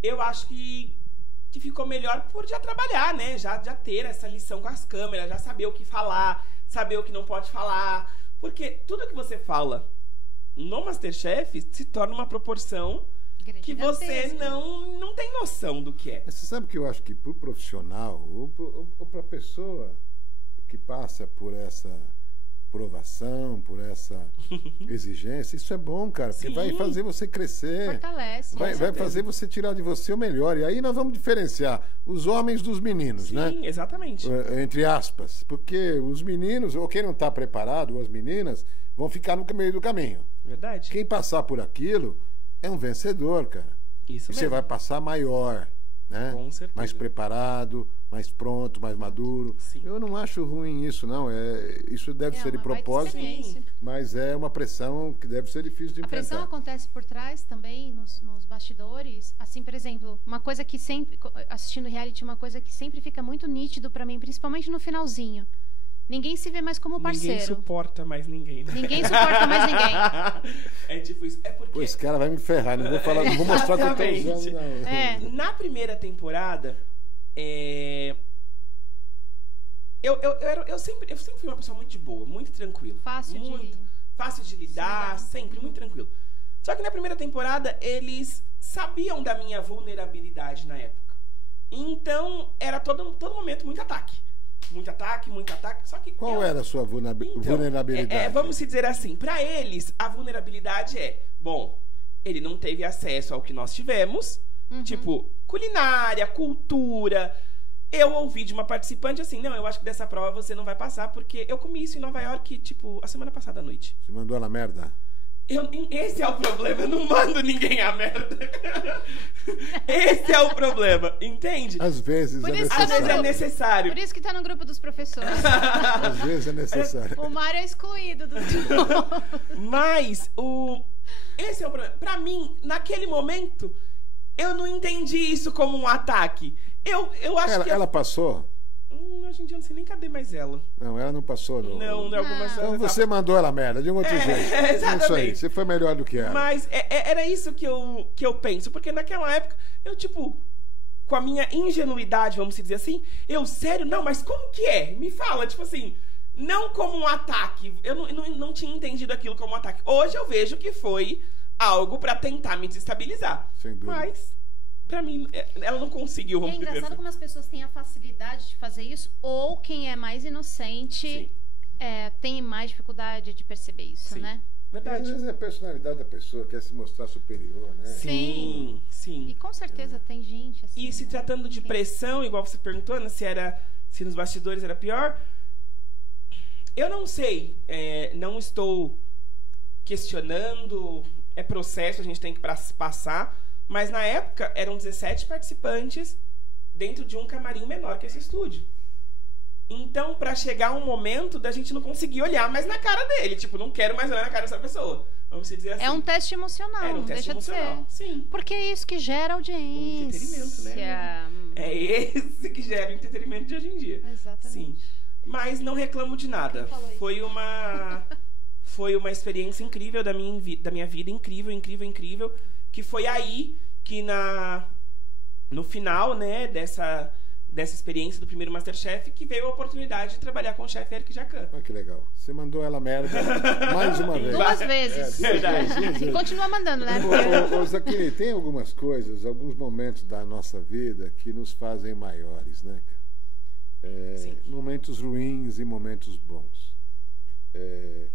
eu acho que ficou melhor por já trabalhar, né? Já ter essa lição com as câmeras, já saber o que falar, saber o que não pode falar. Porque tudo que você fala no Masterchef se torna uma proporção que você não tem noção do que é. Você sabe que eu acho que pro profissional ou pra pessoa que passa por essa provação, por essa exigência, isso é bom, cara, porque vai fazer você crescer. Fortalece. Vai fazer você tirar de você o melhor. E aí nós vamos diferenciar os homens dos meninos, né? Sim, exatamente. Entre aspas. Porque os meninos, ou quem não está preparado, ou as meninas, vão ficar no meio do caminho. Verdade. Quem passar por aquilo é um vencedor, cara. Isso e mesmo. você vai passar maior, né? Com certeza. Mais preparado, mais pronto, mais maduro. Sim. Eu não acho ruim isso, não. Isso deve ser de propósito, mas é uma pressão que deve ser difícil de enfrentar. A pressão acontece por trás também, nos bastidores. Assim, por exemplo, uma coisa que sempre, assistindo reality, uma coisa que sempre fica muito nítido pra mim, principalmente no finalzinho. Ninguém se vê mais como parceiro. Ninguém suporta mais ninguém, né? Ninguém suporta mais ninguém. É tipo isso. É porque... Pô, esse cara vai me ferrar, não vou falar, não vou mostrar que eu tô usando, não. Na primeira temporada, eu sempre fui uma pessoa muito de boa, muito tranquila. Fácil de lidar, sempre muito tranquilo. Só que na primeira temporada, eles sabiam da minha vulnerabilidade na época. Então, era todo momento muito ataque. Muito ataque. Só que qual era a sua vulnerabilidade? Vamos dizer assim, pra eles, a vulnerabilidade ele não teve acesso ao que nós tivemos, tipo, culinária, cultura. Eu ouvi de uma participante assim, não, eu acho que dessa prova você não vai passar, porque eu comi isso em Nova York, tipo, a semana passada à noite. Você mandou ela merda? Esse é o problema, eu não mando ninguém a merda. Esse é o problema, entende? Às vezes é necessário. Por isso que tá no grupo dos professores. Às vezes é necessário. O Mário é excluído do grupo. Mas, esse é o problema. Pra mim, naquele momento, eu não entendi isso como um ataque. Eu acho que... Ela passou? Hoje em dia eu não sei nem cadê mais ela. Não, ela não passou. Não, algumas... Então você mandou ela merda, de um outro jeito. Exatamente. Isso aí, você foi melhor do que ela. Mas era isso que eu penso, porque naquela época, eu tipo, com a minha ingenuidade, vamos dizer assim, sério, não, mas como que é? Me fala, tipo assim, não como um ataque. Eu não tinha entendido aquilo como um ataque. Hoje eu vejo que foi algo pra tentar me desestabilizar. Sem dúvida. Mas... pra mim, ela não conseguiu. É engraçado como as pessoas têm a facilidade de fazer isso, ou quem é mais inocente tem mais dificuldade de perceber isso, né? Verdade. Às vezes é a personalidade da pessoa, quer se mostrar superior, né? Sim. E com certeza tem gente assim. E se tratando de pressão, igual você perguntou, né, se nos bastidores era pior, eu não sei. Não estou questionando é processo, a gente tem que passar. Mas na época eram 17 participantes dentro de um camarim menor que esse estúdio. Então, pra chegar um momento da gente não conseguir olhar mais na cara dele. Tipo, não quero mais olhar na cara dessa pessoa. Vamos dizer assim. É um teste emocional, um teste deixa emocional. de ser. Sim. Porque é isso que gera audiência. O entretenimento, né? É esse que gera o entretenimento de hoje em dia. Exatamente. Sim. Mas não reclamo de nada. Foi uma experiência incrível da minha vida. Incrível. Que foi aí que no final, né, dessa experiência do primeiro Masterchef, que veio a oportunidade de trabalhar com o chefe Eric Jacan. Olha que legal. Você mandou ela merda mais uma vez. 2 vezes. Duas vezes. E continua mandando, né? Ô, Zaquini, tem algumas coisas, alguns momentos da nossa vida que nos fazem maiores, né, cara? Momentos ruins e momentos bons.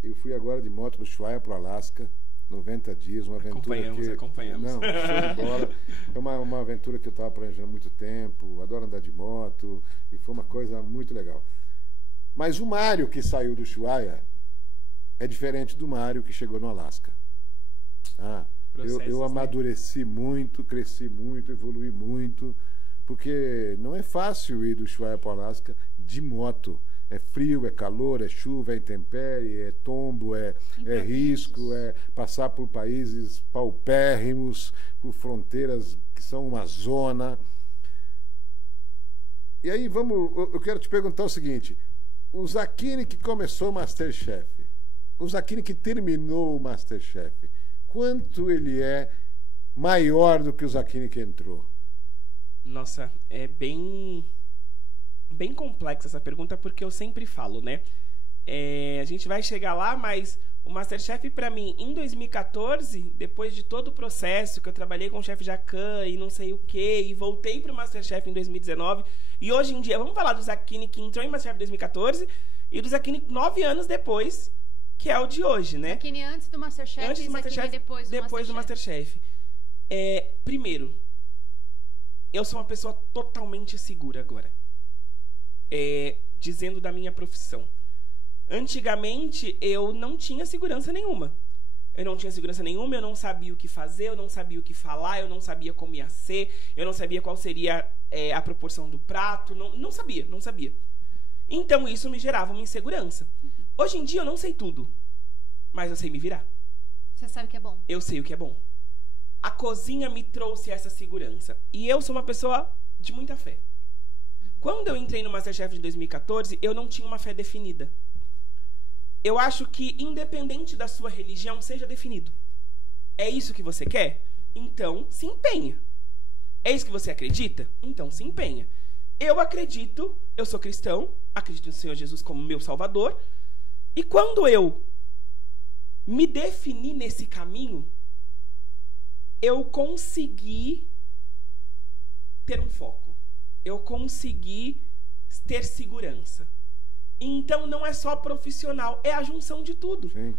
Eu fui agora de moto do Ushuaia para o Alasca, 90 dias, uma aventura Acompanhamos. Não, show de bola. É uma aventura que eu estava planejando há muito tempo, adoro andar de moto, e foi uma coisa muito legal. Mas o Mário que saiu do Ushuaia é diferente do Mário que chegou no Alasca. Eu amadureci muito, cresci muito, evolui muito, porque não é fácil ir do Ushuaia para o Alasca de moto. É frio, é calor, é chuva, é intempérie, é tombo, é risco, é passar por países paupérrimos, por fronteiras que são uma zona. E aí eu quero te perguntar o seguinte: o Zaquini que começou o Masterchef, o Zaquini que terminou o Masterchef, quanto ele é maior do que o Zaquini que entrou? Nossa, é bem complexa essa pergunta, porque eu sempre falo, né? A gente vai chegar lá, mas o Masterchef, pra mim, em 2014, depois de todo o processo, que eu trabalhei com o chefe Jacan e não sei o quê, e voltei pro Masterchef em 2019, e hoje em dia, vamos falar do Zaquini que entrou em Masterchef em 2014, e do Zaquini 9 anos depois, que é o de hoje, né? Zaquini antes do Masterchef e Zaquini depois do Masterchef. Primeiro, eu sou uma pessoa totalmente segura agora. Dizendo da minha profissão. Antigamente, eu não tinha segurança nenhuma. Eu não sabia o que fazer, eu não sabia o que falar, eu não sabia como ia ser, eu não sabia qual seria a proporção do prato, não sabia. Então, isso me gerava uma insegurança. Hoje em dia, eu não sei tudo, mas eu sei me virar. Você sabe o que é bom. Eu sei o que é bom. A cozinha me trouxe essa segurança. E eu sou uma pessoa de muita fé. Quando eu entrei no Masterchef de 2014, eu não tinha uma fé definida. Eu acho que, independente da sua religião, seja definido. É isso que você quer? Então, se empenha. É isso que você acredita? Então, se empenha. Eu acredito, eu sou cristão, acredito no Senhor Jesus como meu Salvador, e quando eu me defini nesse caminho, eu consegui ter um foco. Eu consegui ter segurança. Então, não é só profissional, é a junção de tudo. Sim.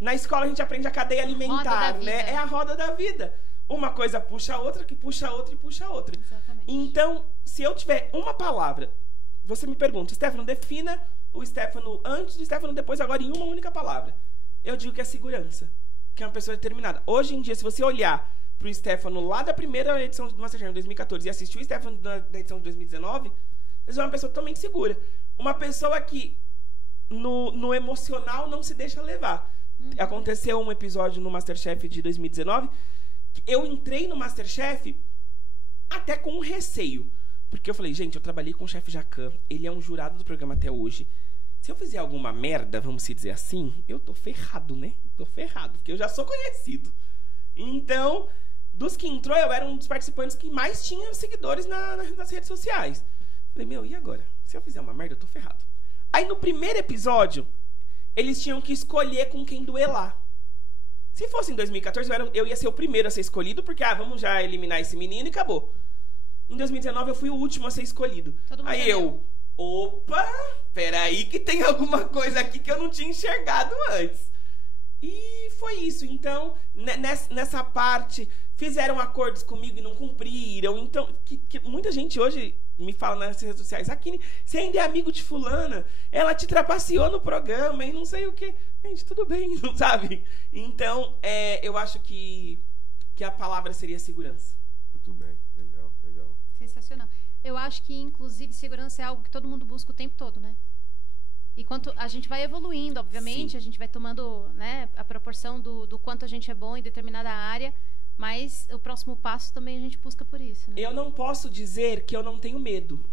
Na escola, a gente aprende a cadeia alimentar, né? É a roda da vida. Uma coisa puxa a outra, que puxa a outra e puxa a outra. Exatamente. Então, se eu tiver uma palavra, você me pergunta, Stefano, defina o Stefano antes do Stefano depois, agora em uma única palavra. Eu digo que é segurança, que é uma pessoa determinada. Hoje em dia, se você olhar pro Stefano lá da primeira edição do Masterchef em 2014 e assistiu o Stefano da edição de 2019, você é uma pessoa totalmente segura. Uma pessoa que no emocional não se deixa levar. Aconteceu um episódio no Masterchef de 2019 que eu entrei no Masterchef até com um receio. Porque eu falei, gente, eu trabalhei com o chefe Jacan, ele é um jurado do programa até hoje. Se eu fizer alguma merda, vamos se dizer assim, eu tô ferrado, né? Tô ferrado, porque eu já sou conhecido. Então, dos que entrou, eu era um dos participantes que mais tinha seguidores nas redes sociais. Falei, e agora? Se eu fizer uma merda, eu tô ferrado. Aí, no primeiro episódio, eles tinham que escolher com quem duelar. Se fosse em 2014, eu ia ser o primeiro a ser escolhido, porque, vamos já eliminar esse menino e acabou. Em 2019, eu fui o último a ser escolhido. Aí opa, peraí que tem alguma coisa aqui que eu não tinha enxergado antes. E foi isso. Então, nessa parte, fizeram acordos comigo e não cumpriram. Então, que muita gente hoje me fala nas redes sociais, Akine, você ainda é amigo de fulana, ela te trapaceou no programa e não sei o quê. Gente, tudo bem, não sabe? Então, eu acho que a palavra seria segurança. Muito bem, legal, legal. Sensacional. Eu acho que, inclusive, segurança é algo que todo mundo busca o tempo todo, né? E quanto a gente vai evoluindo, obviamente, Sim. a gente vai tomando, né, a proporção do quanto a gente é bom em determinada área, mas o próximo passo também a gente busca por isso, né? Eu não posso dizer que eu não tenho medo,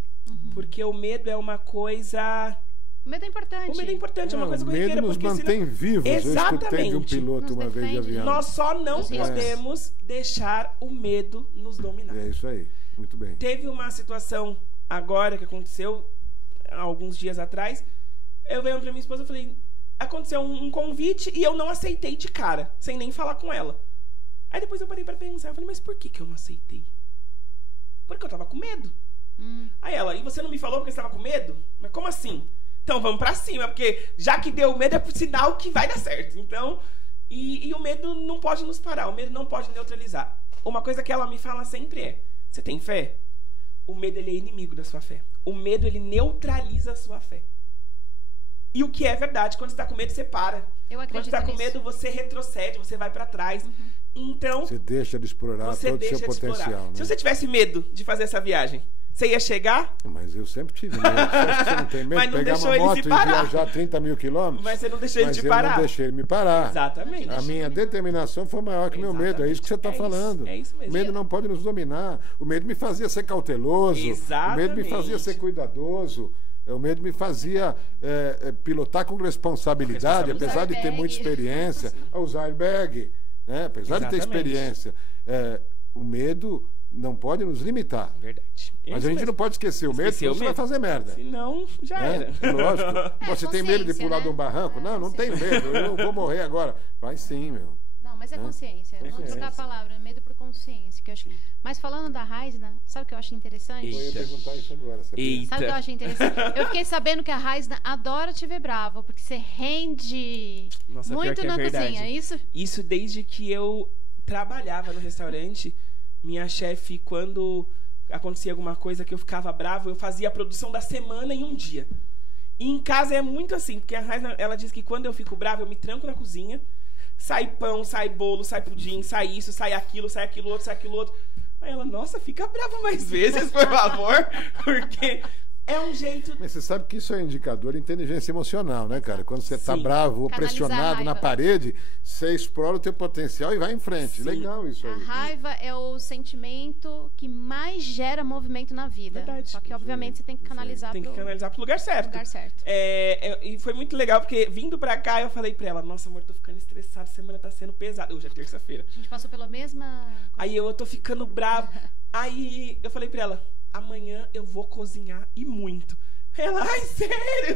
porque o medo é uma coisa... O medo é importante. O medo é importante, é uma coisa o medo corriqueira. nos porque mantém vivos. Eu escutei de um Exatamente. piloto Nos uma vez de defende. avião. Nós só não Nos podemos deixar o medo nos dominar. É isso aí, muito bem. Teve uma situação agora que aconteceu, há alguns dias atrás, eu veio pra minha esposa e falei, aconteceu um convite e eu não aceitei de cara, sem nem falar com ela. Aí depois eu parei pra pensar, eu falei, mas por que eu não aceitei? Porque eu tava com medo. Aí ela, e você não me falou porque você tava com medo? Mas como assim? Então vamos pra cima, porque já que deu medo é por sinal que vai dar certo. Então, e o medo não pode nos parar, o medo não pode neutralizar. Uma coisa que ela me fala sempre é, você tem fé? O medo, ele é inimigo da sua fé. O medo, ele neutraliza a sua fé. E o que é verdade, quando você tá com medo, você para. Eu acredito Quando você tá com nisso. medo, você retrocede, você vai pra trás. Então, Você deixa de explorar você todo o seu deixa de explorar. potencial. Se Né? você tivesse medo de fazer essa viagem, você ia chegar, Mas eu sempre tive medo. Você acha que você não tem medo Mas de não pegar deixou uma ele moto se e parar. viajar 30 mil quilômetros? mas você não deixou ele Mas de eu parar. não deixei ele me parar. Exatamente. A minha determinação foi maior que o meu medo. É isso que você está Exatamente. falando. É isso mesmo. O medo não pode nos dominar. O medo me fazia ser cauteloso. O medo me fazia Exatamente. ser cuidadoso. O medo me fazia pilotar com responsabilidade, Com apesar de ter airbag. muita experiência, a usar airbag, né? Apesar de ter Exatamente. experiência. O medo não pode nos limitar. Verdade. É Mas isso a gente mesmo. não pode esquecer o medo, Esquecer senão o você vai medo. fazer merda. Senão, já Né? era. Lógico. Você tem medo de consciência, pular né? de um barranco? Não, não tenho medo. Eu vou morrer agora. Vai sim, meu. Não, mas é consciência. Vamos Consciência. trocar a palavra, medo por consciência. Que eu acho... Mas falando da Raisna, sabe o que eu acho interessante? Eita. Eu ia perguntar isso agora. Sabia? Eita. Sabe o que eu achei interessante? Eu fiquei sabendo que a Raisna adora te ver bravo, porque você rende Nossa, pior muito que é na verdade. cozinha, é isso? Isso desde que eu trabalhava no restaurante, minha chefe, quando acontecia alguma coisa que eu ficava bravo, eu fazia a produção da semana em um dia. E em casa é muito assim, porque a Raisna, ela diz que quando eu fico brava, eu me tranco na cozinha, sai pão, sai bolo, sai pudim, sai isso, sai aquilo outro, sai aquilo outro. Aí ela, nossa, fica brava mais vezes, por favor, porque é um jeito... Mas você sabe que isso é um indicador de inteligência emocional, né, cara? Quando você está Sim. bravo ou Canalizar a pressionado na raiva. parede, você explora o teu potencial e vai em frente. Sim. Legal isso A aí. raiva é o sentimento que mais gera movimento na vida. Verdade. Só que, obviamente, você tem que canalizar Tem que pro canalizar pro lugar certo. lugar certo. E foi muito legal, porque vindo pra cá, eu falei pra ela, nossa, amor, tô ficando estressado, semana tá sendo pesada. Hoje é terça-feira. A gente passou pela mesma... Aí eu tô ficando bravo. Aí eu falei pra ela, amanhã eu vou cozinhar e muito. Ela, ai, sério?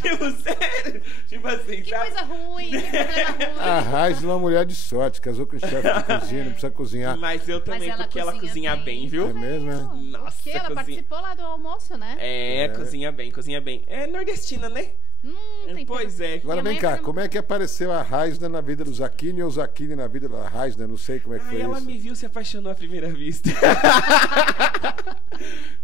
Tipo, sério? Tipo assim, Que sabe? coisa ruim, que problema ruim. A Raiz é uma mulher de sorte, casou com o chefe de cozinha, não precisa cozinhar. Mas eu também, Mas porque ela cozinha bem, viu? É mesmo, é? Nossa, O quê? Ela cozinha. participou lá do almoço, né? Cozinha bem, cozinha bem. É nordestina, né? Tem Pois é. Agora Minha vem mãe cá, foi- como é que apareceu a Raisna na vida do Zaquini ou o Zaquini na vida da Raisna? Não sei como é que Ai, foi ela isso. me viu, se apaixonou à primeira vista.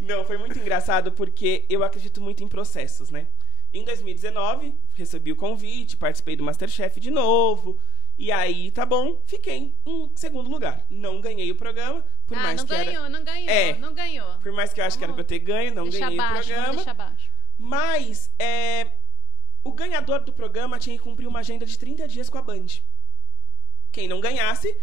Não, foi muito engraçado porque eu acredito muito em processos, né? Em 2019, recebi o convite, participei do MasterChef de novo. E aí, tá bom, fiquei em segundo lugar. Não ganhei o programa, por mais não que ganhou, era... não ganhou, É. não ganhou. Por mais que eu acho que era pra eu ter ganho, não Deixa ganhei abaixo, o vamos programa. deixar abaixo. Mas o ganhador do programa tinha que cumprir uma agenda de 30 dias com a Band. Quem não ganhasse,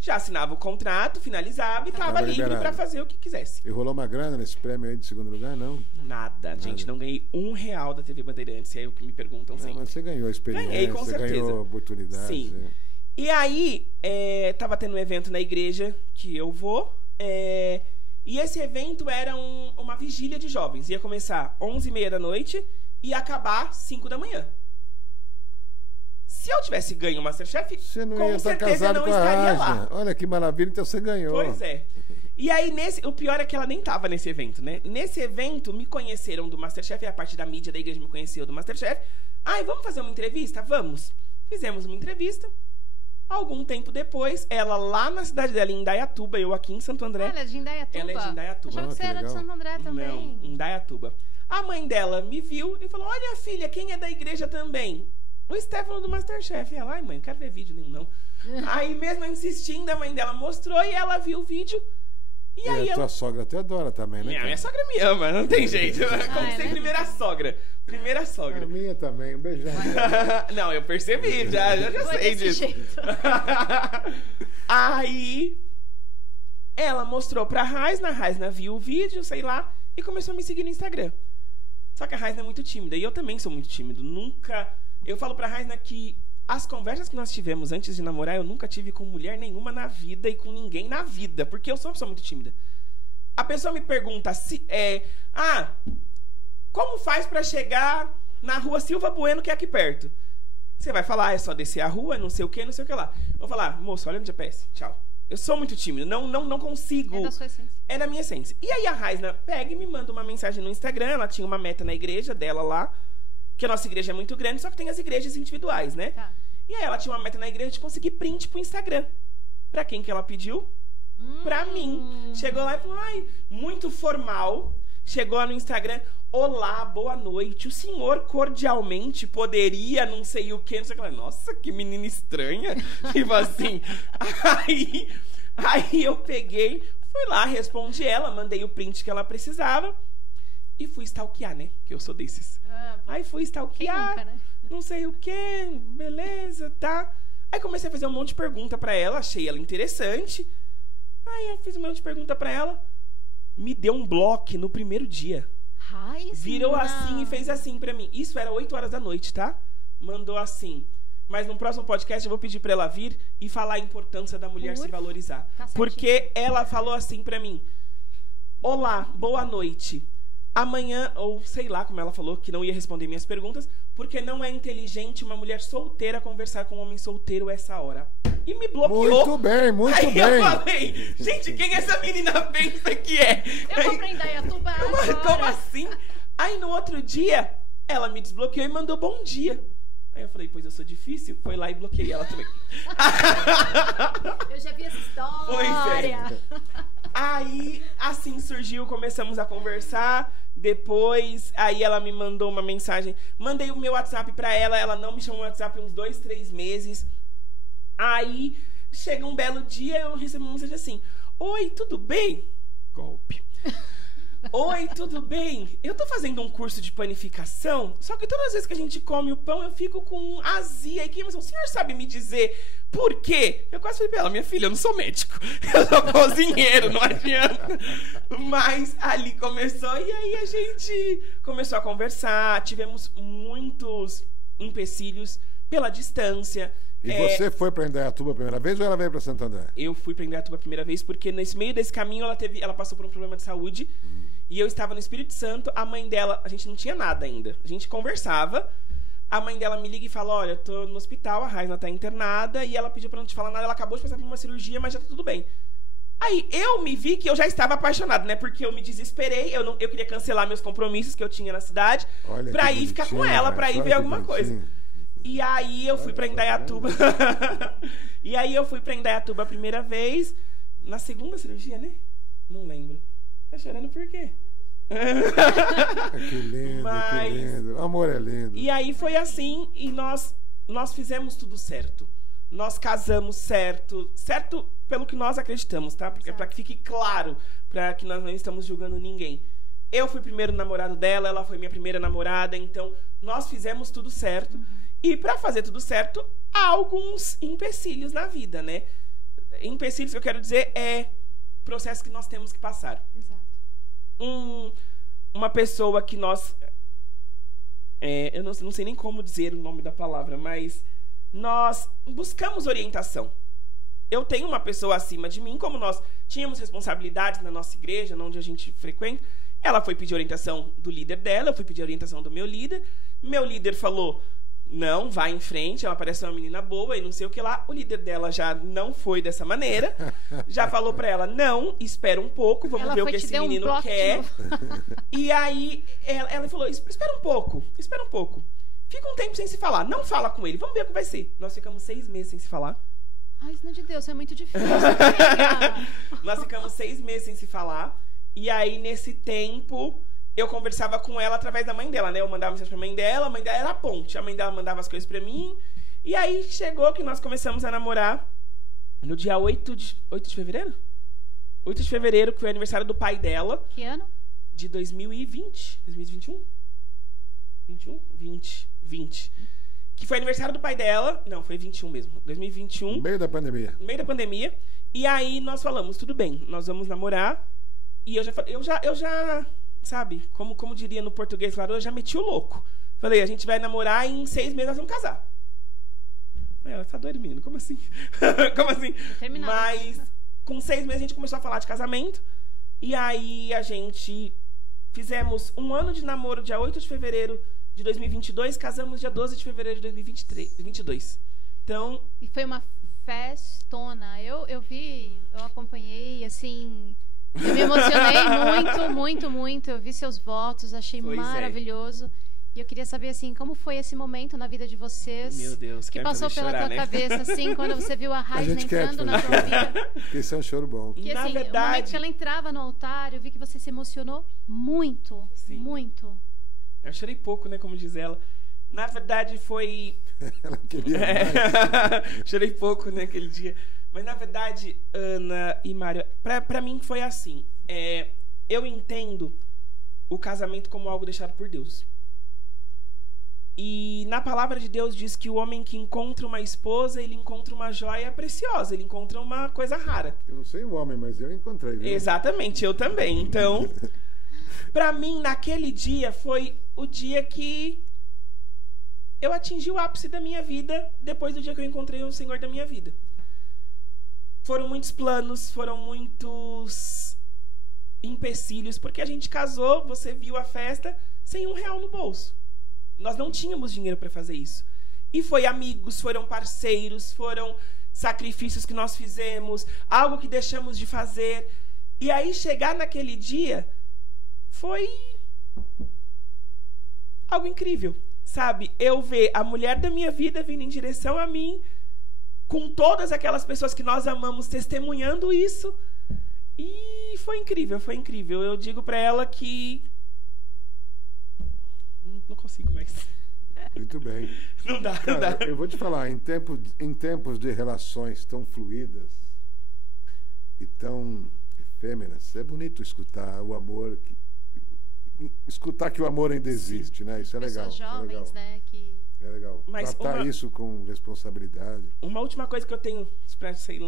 já assinava o contrato, finalizava e Tava tava livre liberado. pra fazer o que quisesse. E rolou uma grana nesse prêmio aí de segundo lugar? Não. Nada, gente, não ganhei R$1 da TV Bandeirantes, é o que me perguntam Não, sempre. mas você ganhou experiência, Ganhei, com certeza. ganhou oportunidade. Sim. né? E aí, tava tendo um evento na igreja que eu vou, e esse evento era uma vigília de jovens. Ia começar 11h30 da noite e ia acabar 5 da manhã. Se eu tivesse ganho o MasterChef, Você não com ia estar certeza casado não com a estaria lá. Raisna. Olha que maravilha, então você ganhou. Pois é. E aí, o pior é que ela nem tava nesse evento, né? Nesse evento, me conheceram do MasterChef, a parte da mídia da igreja me conheceu do MasterChef. Ai, vamos fazer uma entrevista? Vamos. Fizemos uma entrevista. Algum tempo depois, ela lá na cidade dela, em Indaiatuba, eu aqui em Santo André. Ela é de Indaiatuba? Ela é de Indaiatuba. Achava que você era de Santo André também. Não, Indaiatuba. A mãe dela me viu e falou, olha, filha, quem é da igreja também? O Stefano do Masterchef. Ela, ai, mãe, não quero ver vídeo nenhum, não. Aí, mesmo insistindo, a mãe dela mostrou e ela viu o vídeo. E aí a tua sogra te adora também, né? Minha sogra me ama, não tem jeito. Como sempre, primeira sogra. Primeira sogra. A minha também, um beijão. Não, eu percebi, já sei disso. Aí, ela mostrou pra Raisna viu o vídeo, sei lá, e começou a me seguir no Instagram. Só que a Raisna é muito tímida, e eu também sou muito tímido. Eu falo pra Raisna que as conversas que nós tivemos antes de namorar, eu nunca tive com mulher nenhuma na vida e com ninguém na vida, porque eu sou uma pessoa muito tímida. A pessoa me pergunta como faz pra chegar na rua Silva Bueno, que é aqui perto? Você vai falar, é só descer a rua, não sei o que lá. Eu vou falar, moço, olha no GPS, tchau. Eu sou muito tímido, não consigo. É da sua essência. É da minha essência. E aí a Raisna pega e me manda uma mensagem no Instagram, ela tinha uma meta na igreja dela lá, que a nossa igreja é muito grande, só que tem as igrejas individuais, né? Tá. E aí ela tinha uma meta na igreja de conseguir print pro Instagram. Pra quem que ela pediu? Pra mim. Chegou lá e falou, muito formal. Chegou lá no Instagram, olá, boa noite. O senhor cordialmente poderia não sei o que, não sei o que. Nossa, que menina estranha. Tipo assim. Aí eu peguei, fui lá, respondi ela, mandei o print que ela precisava. E fui stalkear, né? Que eu sou desses. Aí fui stalkear, nunca, né? Não sei o que, beleza, tá. Aí comecei a fazer um monte de pergunta pra ela, achei ela interessante. Aí eu fiz um monte de pergunta pra ela. Me deu um bloco no primeiro dia. Virou assim e fez assim pra mim. Isso era 8 horas da noite, tá? Mandou assim. Mas no próximo podcast eu vou pedir pra ela vir e falar a importância da mulher se valorizar. Tá, porque ela falou assim pra mim. Olá, boa noite. Amanhã, ou sei lá como ela falou, que não ia responder minhas perguntas, porque não é inteligente uma mulher solteira conversar com um homem solteiro essa hora. E me bloqueou. Muito bem, muito Aí bem. Eu falei, gente, quem essa menina pensa que é? Eu vou pra Indaiatuba agora. Como assim? Aí no outro dia, ela me desbloqueou e mandou bom dia. Aí eu falei, pois eu sou difícil. Foi lá e bloqueei ela também. Eu já vi essa história. Pois é. Aí, assim surgiu, começamos a conversar. Depois, aí ela me mandou uma mensagem. Mandei o meu WhatsApp pra ela. Ela não me chamou no WhatsApp uns 2, 3 meses. Aí, chega um belo dia, eu recebo uma mensagem assim. Oi, tudo bem? Golpe. Oi, tudo bem? Eu tô fazendo um curso de panificação, só que todas as vezes que a gente come o pão, eu fico com azia e queimação. O senhor sabe me dizer por quê? Eu quase falei pra ela, minha filha, eu não sou médico. Eu sou cozinheiro, não adianta. Mas ali começou e aí a gente começou a conversar. Tivemos muitos empecilhos pela distância. E você foi para Indaiatuba a primeira vez ou ela veio para Santo André? Eu fui para Indaiatuba a primeira vez porque nesse meio desse caminho ela passou por um problema de saúde e eu estava no Espírito Santo. A mãe dela, a gente não tinha nada ainda. A gente conversava. A mãe dela me liga e fala, olha, eu tô no hospital, a Raisna tá internada e ela pediu para não te falar nada. Ela acabou de passar por uma cirurgia, mas já tá tudo bem. Aí eu me vi que eu já estava apaixonado, né? Porque eu me desesperei, eu queria cancelar meus compromissos que eu tinha na cidade para ir ficar com ela, para ir ver alguma coisa. E aí eu fui pra Indaiatuba. E aí eu fui pra Indaiatuba a primeira vez. Na segunda cirurgia, né? Não lembro. Tá chorando por quê? Que lindo, que lindo. Amor é lindo. E aí foi assim, e nós fizemos tudo certo. Nós casamos certo. Certo pelo que nós acreditamos, tá? Porque, pra que fique claro, pra que nós não estamos julgando ninguém. Eu fui o primeiro namorado dela, ela foi minha primeira namorada, então nós fizemos tudo certo. E para fazer tudo certo, há alguns empecilhos na vida, né? Empecilhos que eu quero dizer é processo que nós temos que passar. Exato. Uma pessoa que nós... eu não sei nem como dizer o nome da palavra, mas nós buscamos orientação. Eu tenho uma pessoa acima de mim, como nós tínhamos responsabilidades na nossa igreja, onde a gente frequenta. Ela foi pedir orientação do líder dela, eu fui pedir orientação do meu líder. Meu líder falou... Não, vai em frente, ela parece uma menina boa e não sei o que lá. O líder dela já não foi dessa maneira. Já falou pra ela, não, espera um pouco, vamos ver o que esse menino quer. E aí ela falou, espera um pouco. Fica um tempo sem se falar. Não fala com ele. Vamos ver o que vai ser. Nós ficamos 6 meses sem se falar. Ai, senhor de Deus, é muito difícil. Amiga. Nós ficamos 6 meses sem se falar. E aí, nesse tempo, eu conversava com ela através da mãe dela, né? Eu mandava mensagem pra mãe dela era a ponte. A mãe dela mandava as coisas pra mim. E aí, chegou que nós começamos a namorar no dia 8 de fevereiro? 8 de fevereiro, que foi o aniversário do pai dela. Que ano? De 2020. 2021? 21? 20. Que foi aniversário do pai dela. Não, foi 21 mesmo. 2021. No meio da pandemia. No meio da pandemia. E aí nós falamos, tudo bem, nós vamos namorar. E eu já sabe, como diria no português, claro, eu já meti o louco. Falei, a gente vai namorar e em 6 meses nós vamos casar. Ela tá doida, menino, como assim? Como assim? Determinado. Mas com 6 meses a gente começou a falar de casamento. E aí a gente fizemos 1 ano de namoro, dia 8 de fevereiro de 2022, casamos dia 12 de fevereiro de 2022. Então... E foi uma festona. Eu vi, eu acompanhei, assim... Eu me emocionei muito. Eu vi seus votos, achei maravilhoso. E eu queria saber, assim, como foi esse momento na vida de vocês? Meu Deus, que passou pela tua cabeça, assim, quando você viu a Raiz entrando na tua vida. Esse é um choro bom. Que, assim, na verdade... o momento que ela entrava no altar, eu vi que você se emocionou muito. Sim. Muito. Eu chorei pouco, né, como diz ela. Na verdade, foi... Ela queria mais. Chorei pouco, né, aquele dia. Mas, na verdade, Ana e Mário, pra mim foi assim. Eu entendo o casamento como algo deixado por Deus. E na palavra de Deus diz que o homem que encontra uma esposa, ele encontra uma joia preciosa, ele encontra uma coisa rara. Eu não sei o homem, mas eu encontrei. Viu? Exatamente, eu também. Então, pra mim, naquele dia, foi o dia que eu atingi o ápice da minha vida, depois do dia que eu encontrei o Senhor da minha vida. Foram muitos planos, foram muitos empecilhos, porque a gente casou, você viu a festa, sem R$1 no bolso. Nós não tínhamos dinheiro para fazer isso. E foi amigos, foram parceiros, foram sacrifícios que nós fizemos, algo que deixamos de fazer. E aí chegar naquele dia foi algo incrível, sabe? Eu ver a mulher da minha vida vindo em direção a mim, com todas aquelas pessoas que nós amamos testemunhando isso. E foi incrível, foi incrível. Eu digo para ela que não consigo mais. Muito bem. Não dá, Cara, não dá. eu vou te falar, em tempos de relações tão fluídas e tão efêmeras, é bonito escutar o amor, escutar que o amor ainda existe, né? Isso é legal. Pessoas jovens, é legal. né? É legal. Mas tratar isso com responsabilidade. Uma última coisa que eu tenho,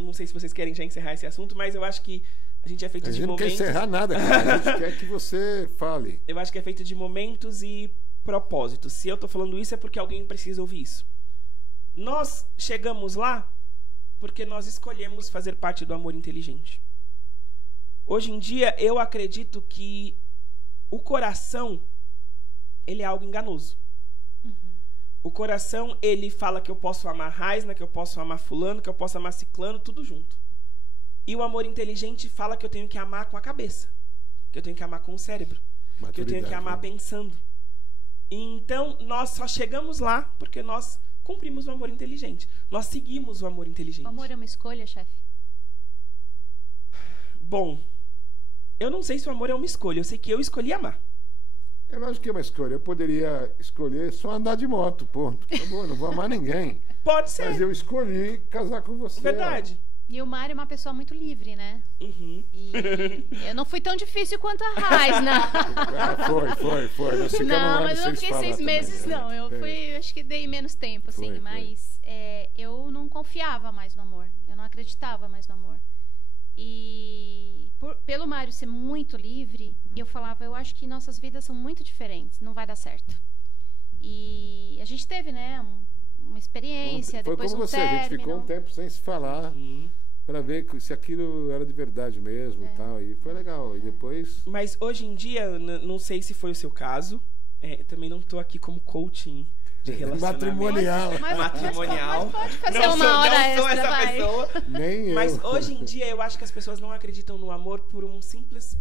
não sei se vocês querem já encerrar esse assunto, mas eu acho que a gente é feito A de gente não quer momentos. encerrar nada, cara. A gente quer que você fale. Eu acho que é feito de momentos e propósitos. Se eu tô falando isso é porque alguém precisa ouvir isso. Nós chegamos lá porque nós escolhemos fazer parte do amor inteligente. Hoje em dia eu acredito que o coração, ele é algo enganoso. O coração, ele fala que eu posso amar Raisna, que eu posso amar fulano, que eu posso amar ciclano, tudo junto. E o amor inteligente fala que eu tenho que amar com a cabeça, que eu tenho que amar com o cérebro, que eu tenho que amar pensando. Então, nós só chegamos lá porque nós cumprimos o amor inteligente. Nós seguimos o amor inteligente. O amor é uma escolha, chefe? Bom, eu não sei se o amor é uma escolha, eu sei que eu escolhi amar. É lógico que é uma escolha. Eu poderia escolher só andar de moto, ponto. Acabou, não vou amar ninguém. Pode ser. Mas eu escolhi casar com você. Verdade. E o Mário é uma pessoa muito livre, né? Uhum. E eu não fui tão difícil quanto a Raisna. Foi. Nós ficamos Não, lá mas eu não fiquei 6 meses, também, não. Eu fui, acho que dei menos tempo, assim. Foi. Mas eu não confiava mais no amor. Eu não acreditava mais no amor. E pelo Mário ser muito livre, eu falava, eu acho que nossas vidas são muito diferentes, não vai dar certo. E a gente teve, né, uma experiência, foi depois como um você, término. a gente ficou um tempo sem se falar, para ver se aquilo era de verdade mesmo e tal, e foi legal. E depois... Mas hoje em dia, não sei se foi o seu caso, também não estou aqui como coaching de relacionamento. Matrimonial. Matrimonial. Mas pode fazer Não uma sou- hora não sou extra, essa vai. pessoa. Nem eu. Mas hoje em dia eu acho que as pessoas não acreditam no amor por um simples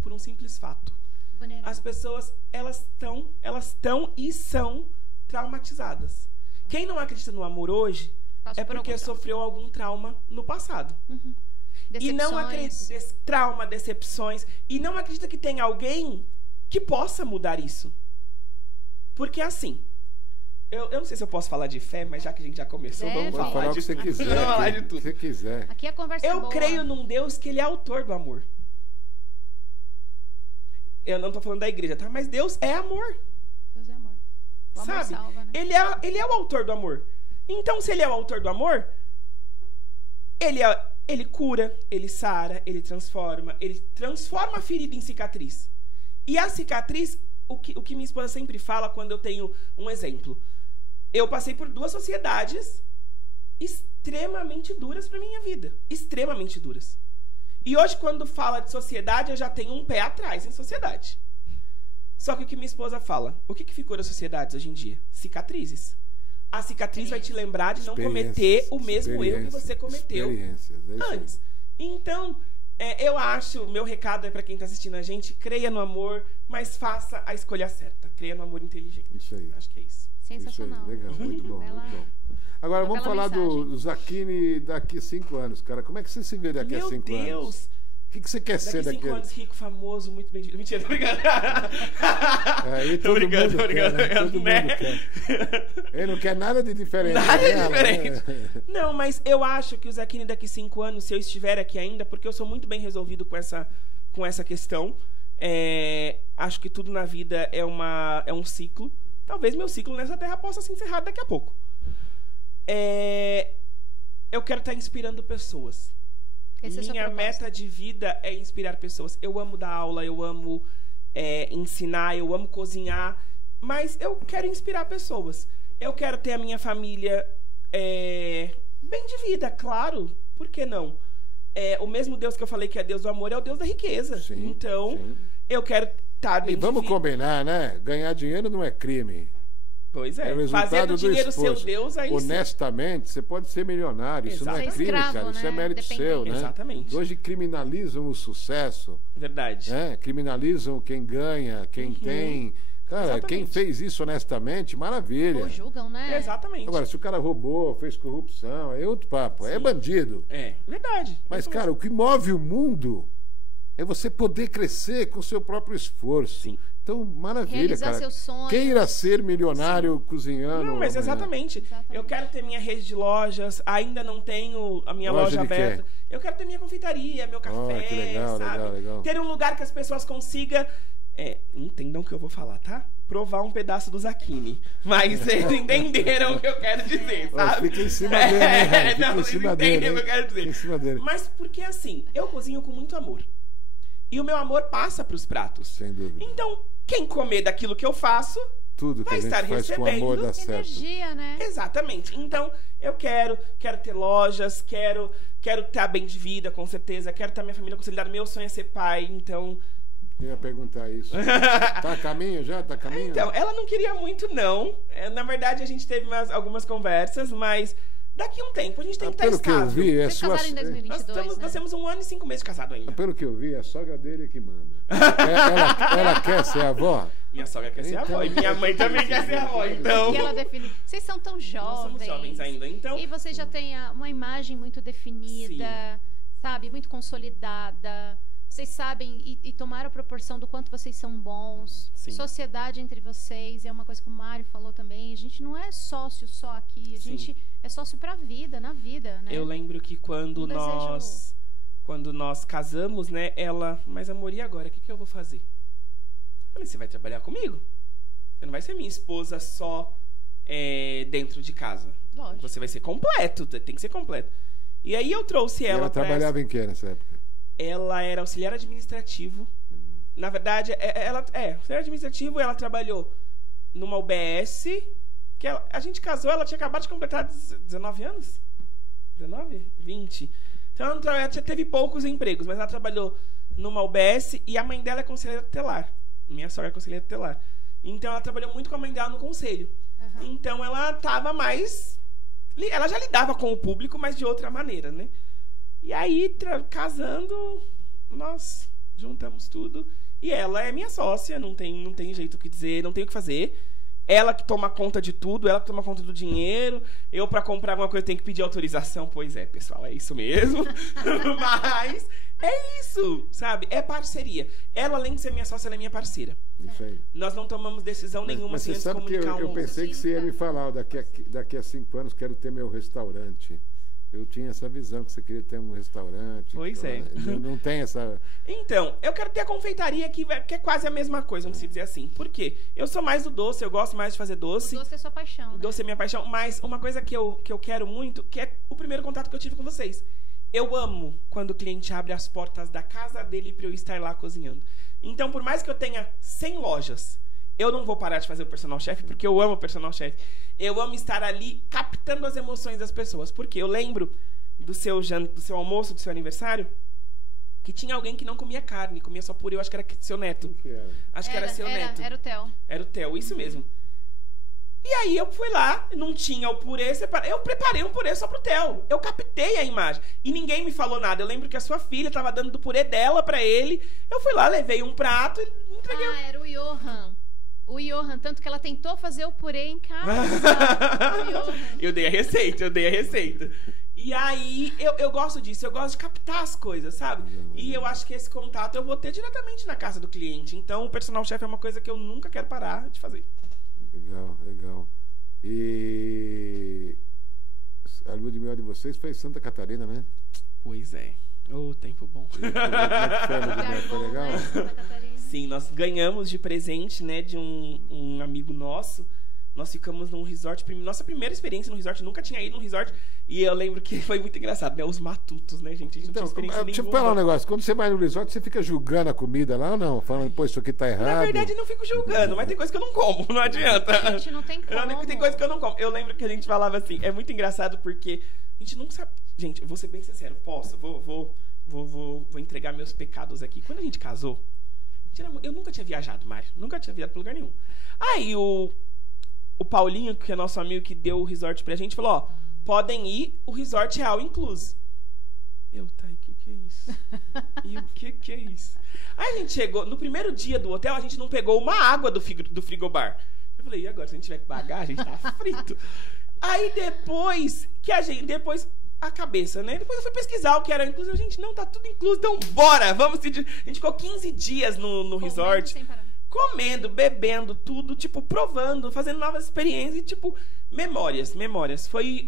fato. Vulnerável. As pessoas, elas estão e são traumatizadas. Quem não acredita no amor hoje Passou é por porque algum trauma. sofreu algum trauma no passado. E não acredita, trauma, decepções, e não acredita que tem alguém que possa mudar isso. Porque assim, eu não sei se eu posso falar de fé, mas já que a gente já começou, Deve. vamos Pode falar falar o de que você tudo. quiser. Vamos falar de O que tudo. você quiser. Aqui a conversa é Eu boa. creio num Deus que ele é autor do amor. Eu não tô falando da igreja, tá? Mas Deus é amor. Deus é amor. O amor Sabe? salva, né? Ele é o autor do amor. Então, se ele é o autor do amor, ele cura, ele sara, ele transforma a ferida em cicatriz. E a cicatriz, o que minha esposa sempre fala quando eu tenho um exemplo. Eu passei por 2 sociedades extremamente duras para minha vida. Extremamente duras. E hoje, quando fala de sociedade, eu já tenho um pé atrás em sociedade. Só que o que minha esposa fala, o que ficou das sociedades hoje em dia? Cicatrizes. A cicatriz vai te lembrar de não cometer o mesmo erro que você cometeu antes. Então, eu acho, meu recado é para quem está assistindo a gente, creia no amor, mas faça a escolha certa. Creia no amor inteligente. Isso aí. Acho que é isso. Sensacional. Isso aí, legal, muito bom, Bela- muito bom. Agora, vamos bela falar mensagem. do Zaquini daqui a 5 anos, cara. Como é que você se vê daqui a 5 anos? Meu Deus! O que você quer ser Daqui 5 daqui a... anos, rico, famoso, muito bem... Mentira, tô brincando. Aí Tô todo brincando, mundo tô brincando, quer, né? Todo né? mundo quer. Ele não quer nada de diferente. Nada de dela, diferente. né? Não, mas eu acho que o Zaquini daqui 5 anos, se eu estiver aqui ainda, porque eu sou muito bem resolvido com essa questão. Acho que tudo na vida é um ciclo. Talvez meu ciclo nessa terra possa se encerrar daqui a pouco. Eu quero estar inspirando pessoas. Esse é o seu Minha propósito. meta de vida é inspirar pessoas. Eu amo dar aula, eu amo ensinar, eu amo cozinhar, mas eu quero inspirar pessoas. Eu quero ter a minha família bem de vida, claro. Por que não? O mesmo Deus que eu falei que é Deus do amor é o Deus da riqueza. Sim, então, sim. eu quero estar bem E de vamos vida. combinar, né? Ganhar dinheiro não é crime. Pois É o é. resultado Fazer do do dinheiro seu esforço. Deus, aí sim. Honestamente, você pode ser milionário. Isso não é Exato. crime, Ser escravo, cara. Isso é né? mérito Dependente. seu, né? Exatamente. Hoje criminalizam o sucesso, Verdade. né? Criminalizam quem ganha, quem tem. Cara, Exatamente. quem fez isso honestamente, maravilha. Ou julgam, né? Exatamente. Agora, se o cara roubou, fez corrupção, é outro papo. É Sim. bandido. Verdade. Mas, Isso cara, o que move o mundo é você poder crescer com o seu próprio esforço. Sim. Então, maravilha, Realizar cara. seus sonhos. Queira ser milionário cozinhando. Não, mas amanhã. exatamente. Exatamente. Eu quero ter minha rede de lojas, ainda não tenho a minha Loja loja de aberta. quê? Eu quero ter minha confeitaria, meu café, que legal, sabe? legal, legal. Ter um lugar que as pessoas consigam, entendam o que eu vou falar, tá? Provar um pedaço do Zaquini. Mas vocês entenderam o que eu quero dizer, Ó, sabe? fica em cima dele, né, Raio? Fica não, em vocês cima entendem dele. o que eu quero Fica em dizer. cima dele. Mas porque assim, eu cozinho com muito amor. E o meu amor passa pros pratos. Sem dúvida. Então, quem comer daquilo que eu faço, Tudo que vai a gente estar faz com amor recebendo dá certo. Energia, né? exatamente. Então, eu quero ter lojas, quero estar bem de vida, com certeza. Quero ter minha família consolidada. Meu sonho é ser pai, então... Eu ia perguntar isso. Tá a caminho já? Tá a caminho? Então, ela não queria muito, não. Na verdade, a gente teve algumas conversas, mas daqui a um tempo a gente tem que estar Pelo que eu estável. vi, é Vocês sua... casaram em 2022, né? Nós temos 1 ano e 5 meses de casado ainda. Pelo que eu vi, a sogra dele é que manda. Ela quer ser avó? Minha sogra quer ser Então, avó e minha mãe também quer ser avó, então... Que ela define. Vocês são tão jovens. Nós somos jovens ainda, então... E você já tem uma imagem muito definida, sabe? Muito consolidada. Vocês sabem e tomaram proporção do quanto vocês são bons. Sim. Sociedade entre vocês é uma coisa que o Mário falou também. A gente não é sócio só aqui. A Sim. gente é sócio pra vida, na vida, né? Eu lembro que quando nós casamos, né, ela... Mas, amor, e agora? O que eu vou fazer? Eu falei, você vai trabalhar comigo? Você não vai ser minha esposa só dentro de casa. Lógico. Você vai ser completo, tem que ser completo. E aí eu trouxe E ela ela pra trabalhava em que nessa época? Ela era auxiliar administrativo. Na verdade, auxiliar administrativo, ela trabalhou numa UBS, que a gente casou, ela tinha acabado de completar 19 anos? 19? 20. Então, ela já teve poucos empregos, mas ela trabalhou numa UBS e a mãe dela é conselheira tutelar. Minha sogra é conselheira tutelar. Então, ela trabalhou muito com a mãe dela no conselho. Aham. Então, ela estava mais... Ela já lidava com o público, mas de outra maneira, né? E aí, casando, nós juntamos tudo. E ela é minha sócia, não tem jeito o que dizer, não tem o que fazer. ela que toma conta de tudo, ela que toma conta do dinheiro. Eu, pra comprar alguma coisa, tenho que pedir autorização. Pois é, pessoal, é isso mesmo. Mas é isso, sabe? É parceria. Ela, além de ser minha sócia, ela é minha parceira. Isso aí. Nós não tomamos decisão nenhuma Mas sem você antes sabe que comunicar eu um. pensei que você ia me falar, daqui a 5 anos quero ter meu restaurante. Eu tinha essa visão que você queria ter um restaurante. Pois é. Não tem essa... Então, eu quero ter a confeitaria que é quase a mesma coisa, vamos dizer assim. Por quê? Eu sou mais do doce, eu gosto mais de fazer doce. O doce é sua paixão, né? Doce é minha paixão, mas uma coisa que eu quero muito, que é o primeiro contato que eu tive com vocês. Eu amo quando o cliente abre as portas da casa dele para eu estar lá cozinhando. Então, por mais que eu tenha 100 lojas, eu não vou parar de fazer o personal chef, porque eu amo o personal chef. Eu amo estar ali captando as emoções das pessoas. Porque eu lembro do seu almoço, do seu aniversário, que tinha alguém que não comia carne, comia só purê. Eu acho que era seu neto. que era? Acho que era seu neto. Era o Theo. Era o Theo, isso mesmo. E aí eu fui lá, não tinha o purê, eu preparei um purê só pro Theo. Eu captei a imagem. E ninguém me falou nada. Eu lembro que a sua filha tava dando do purê dela pra ele. Eu fui lá, levei um prato e entreguei. Ah, era o Johan. O Johan, tanto que ela tentou fazer o purê em casa. Eu dei a receita. E aí, eu gosto disso, eu gosto de captar as coisas, sabe? E eu acho que esse contato eu vou ter diretamente na casa do cliente. Então, o personal chef é uma coisa que eu nunca quero parar de fazer. Legal, legal. E a lua de mel de vocês foi em Santa Catarina, né? Pois é. Ô, tempo bom. Como é que foi a lua de mel? Foi legal? Sim, nós ganhamos de presente, né, de um amigo nosso. Nós ficamos num resort, nossa primeira experiência no resort, nunca tinha ido num resort. E eu lembro que foi muito engraçado, né? Os matutos, né, gente? A gente não tinha experiência nenhuma. Deixa eu falar um negócio. Quando você vai no resort, você fica julgando a comida lá ou não? Falando, pô, isso aqui tá errado. Na verdade, eu não fico julgando, mas tem coisa que eu não como, não adianta. Gente, não tem como. Tem coisa que eu não como. Eu lembro que a gente falava assim, é muito engraçado porque a gente não sabe... Gente, eu vou ser bem sincero, posso? Vou entregar meus pecados aqui. Quando a gente casou, eu nunca tinha viajado, Mário. Nunca tinha viajado pra lugar nenhum. Aí o Paulinho, que é nosso amigo que deu o resort pra gente, falou, ó, podem ir, o resort é all inclusive. Tá, e o que é isso? E o que é isso? Aí a gente chegou, no primeiro dia do hotel, a gente não pegou uma água do frigobar. Eu falei, e agora, se a gente tiver que pagar, a gente tá frito. Aí depois a cabeça, né? Depois eu fui pesquisar o que era inclusive. Gente, não, tá tudo incluso, então bora, vamos. A gente ficou 15 dias no resort. Sem parar. Comendo, bebendo, tudo, tipo, provando, fazendo novas experiências e, tipo, memórias. Foi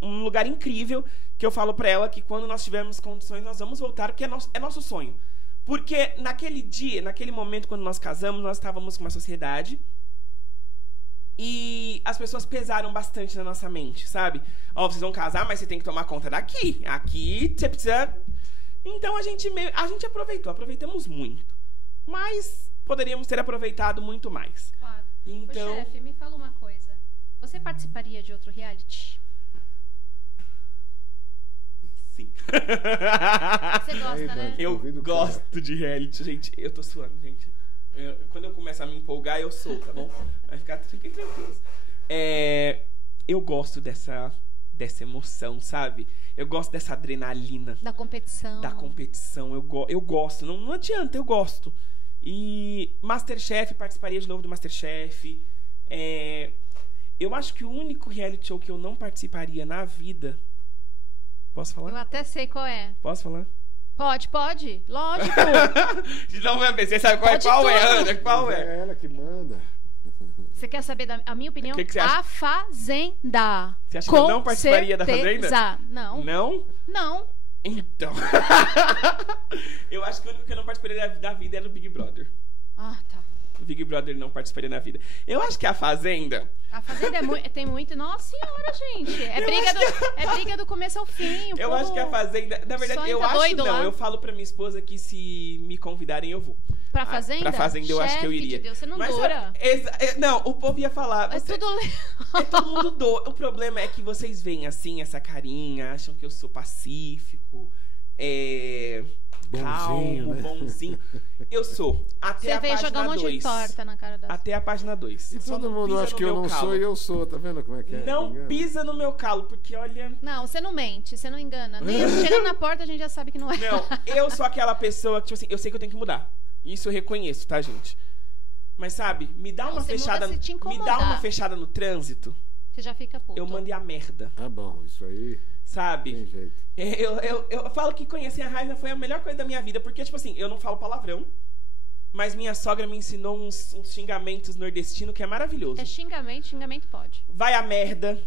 um lugar incrível que eu falo pra ela que quando nós tivermos condições, nós vamos voltar, porque é nosso sonho. Porque naquele momento, quando nós casamos, nós estávamos com uma sociedade e as pessoas pesaram bastante na nossa mente, sabe? Ó, vocês vão casar, mas você tem que tomar conta daqui. Aqui, você precisa... Então, a gente aproveitamos muito. Mas poderíamos ter aproveitado muito mais. Claro. Então... Ô, chefe, me fala uma coisa. Você participaria de outro reality? Sim. Você gosta, né? Eu gosto de reality, gente. Eu tô suando, gente. Quando eu começo a me empolgar, eu sou, tá bom? Fiquem tranquilos. Eu gosto dessa emoção, sabe? Eu gosto dessa adrenalina. Da competição. Eu gosto. Não adianta, eu gosto. E Masterchef, participaria de novo do Masterchef. Eu acho que o único reality show que eu não participaria na vida... Posso falar? Eu até sei qual é. Posso falar? Pode. Lógico. Não vai ver, você sabe qual é, Ana? Qual é? É ela que manda. Você quer saber a minha opinião? Que você acha? A Fazenda. Você acha que eu não participaria da Fazenda? Não. Não? Não. Então. Eu acho que o único que eu não participaria da vida era o Big Brother. Ah, tá. O Big Brother não participaria da vida. Eu acho que a Fazenda... A Fazenda tem muito... Nossa senhora, gente. É briga do começo ao fim. Eu acho que a Fazenda... Na verdade, eu acho não. Lá. Eu falo pra minha esposa que se me convidarem, eu vou. Pra Fazenda? Pra Fazenda eu acho que eu iria. De Deus, você não dura. Não, o povo ia falar... É todo mundo doa. O problema é que vocês veem assim, essa carinha, acham que eu sou pacífico, bonzinho, calmo, bonzinho. Eu sou. Até a página 2. Você veio jogar um monte de torta na cara da... Até a página 2. E todo mundo acha que eu não sou e eu sou. Tá vendo como é que é? Não pisa no meu calo, porque olha... Não, você não mente, você não engana. Chegando na porta, a gente já sabe que não é. Não, eu sou aquela pessoa que, tipo assim, eu sei que eu tenho que mudar. Isso eu reconheço, tá, gente? Mas sabe, me dá uma fechada, se te me dá uma fechada no trânsito. Você já fica puto. Eu mandei a merda. Tá bom, isso aí. Sabe? Tem jeito. Eu falo que conhecer a Raisna foi a melhor coisa da minha vida, porque, tipo assim, eu não falo palavrão, mas minha sogra me ensinou uns xingamentos nordestinos que é maravilhoso. É xingamento pode. Vai a merda.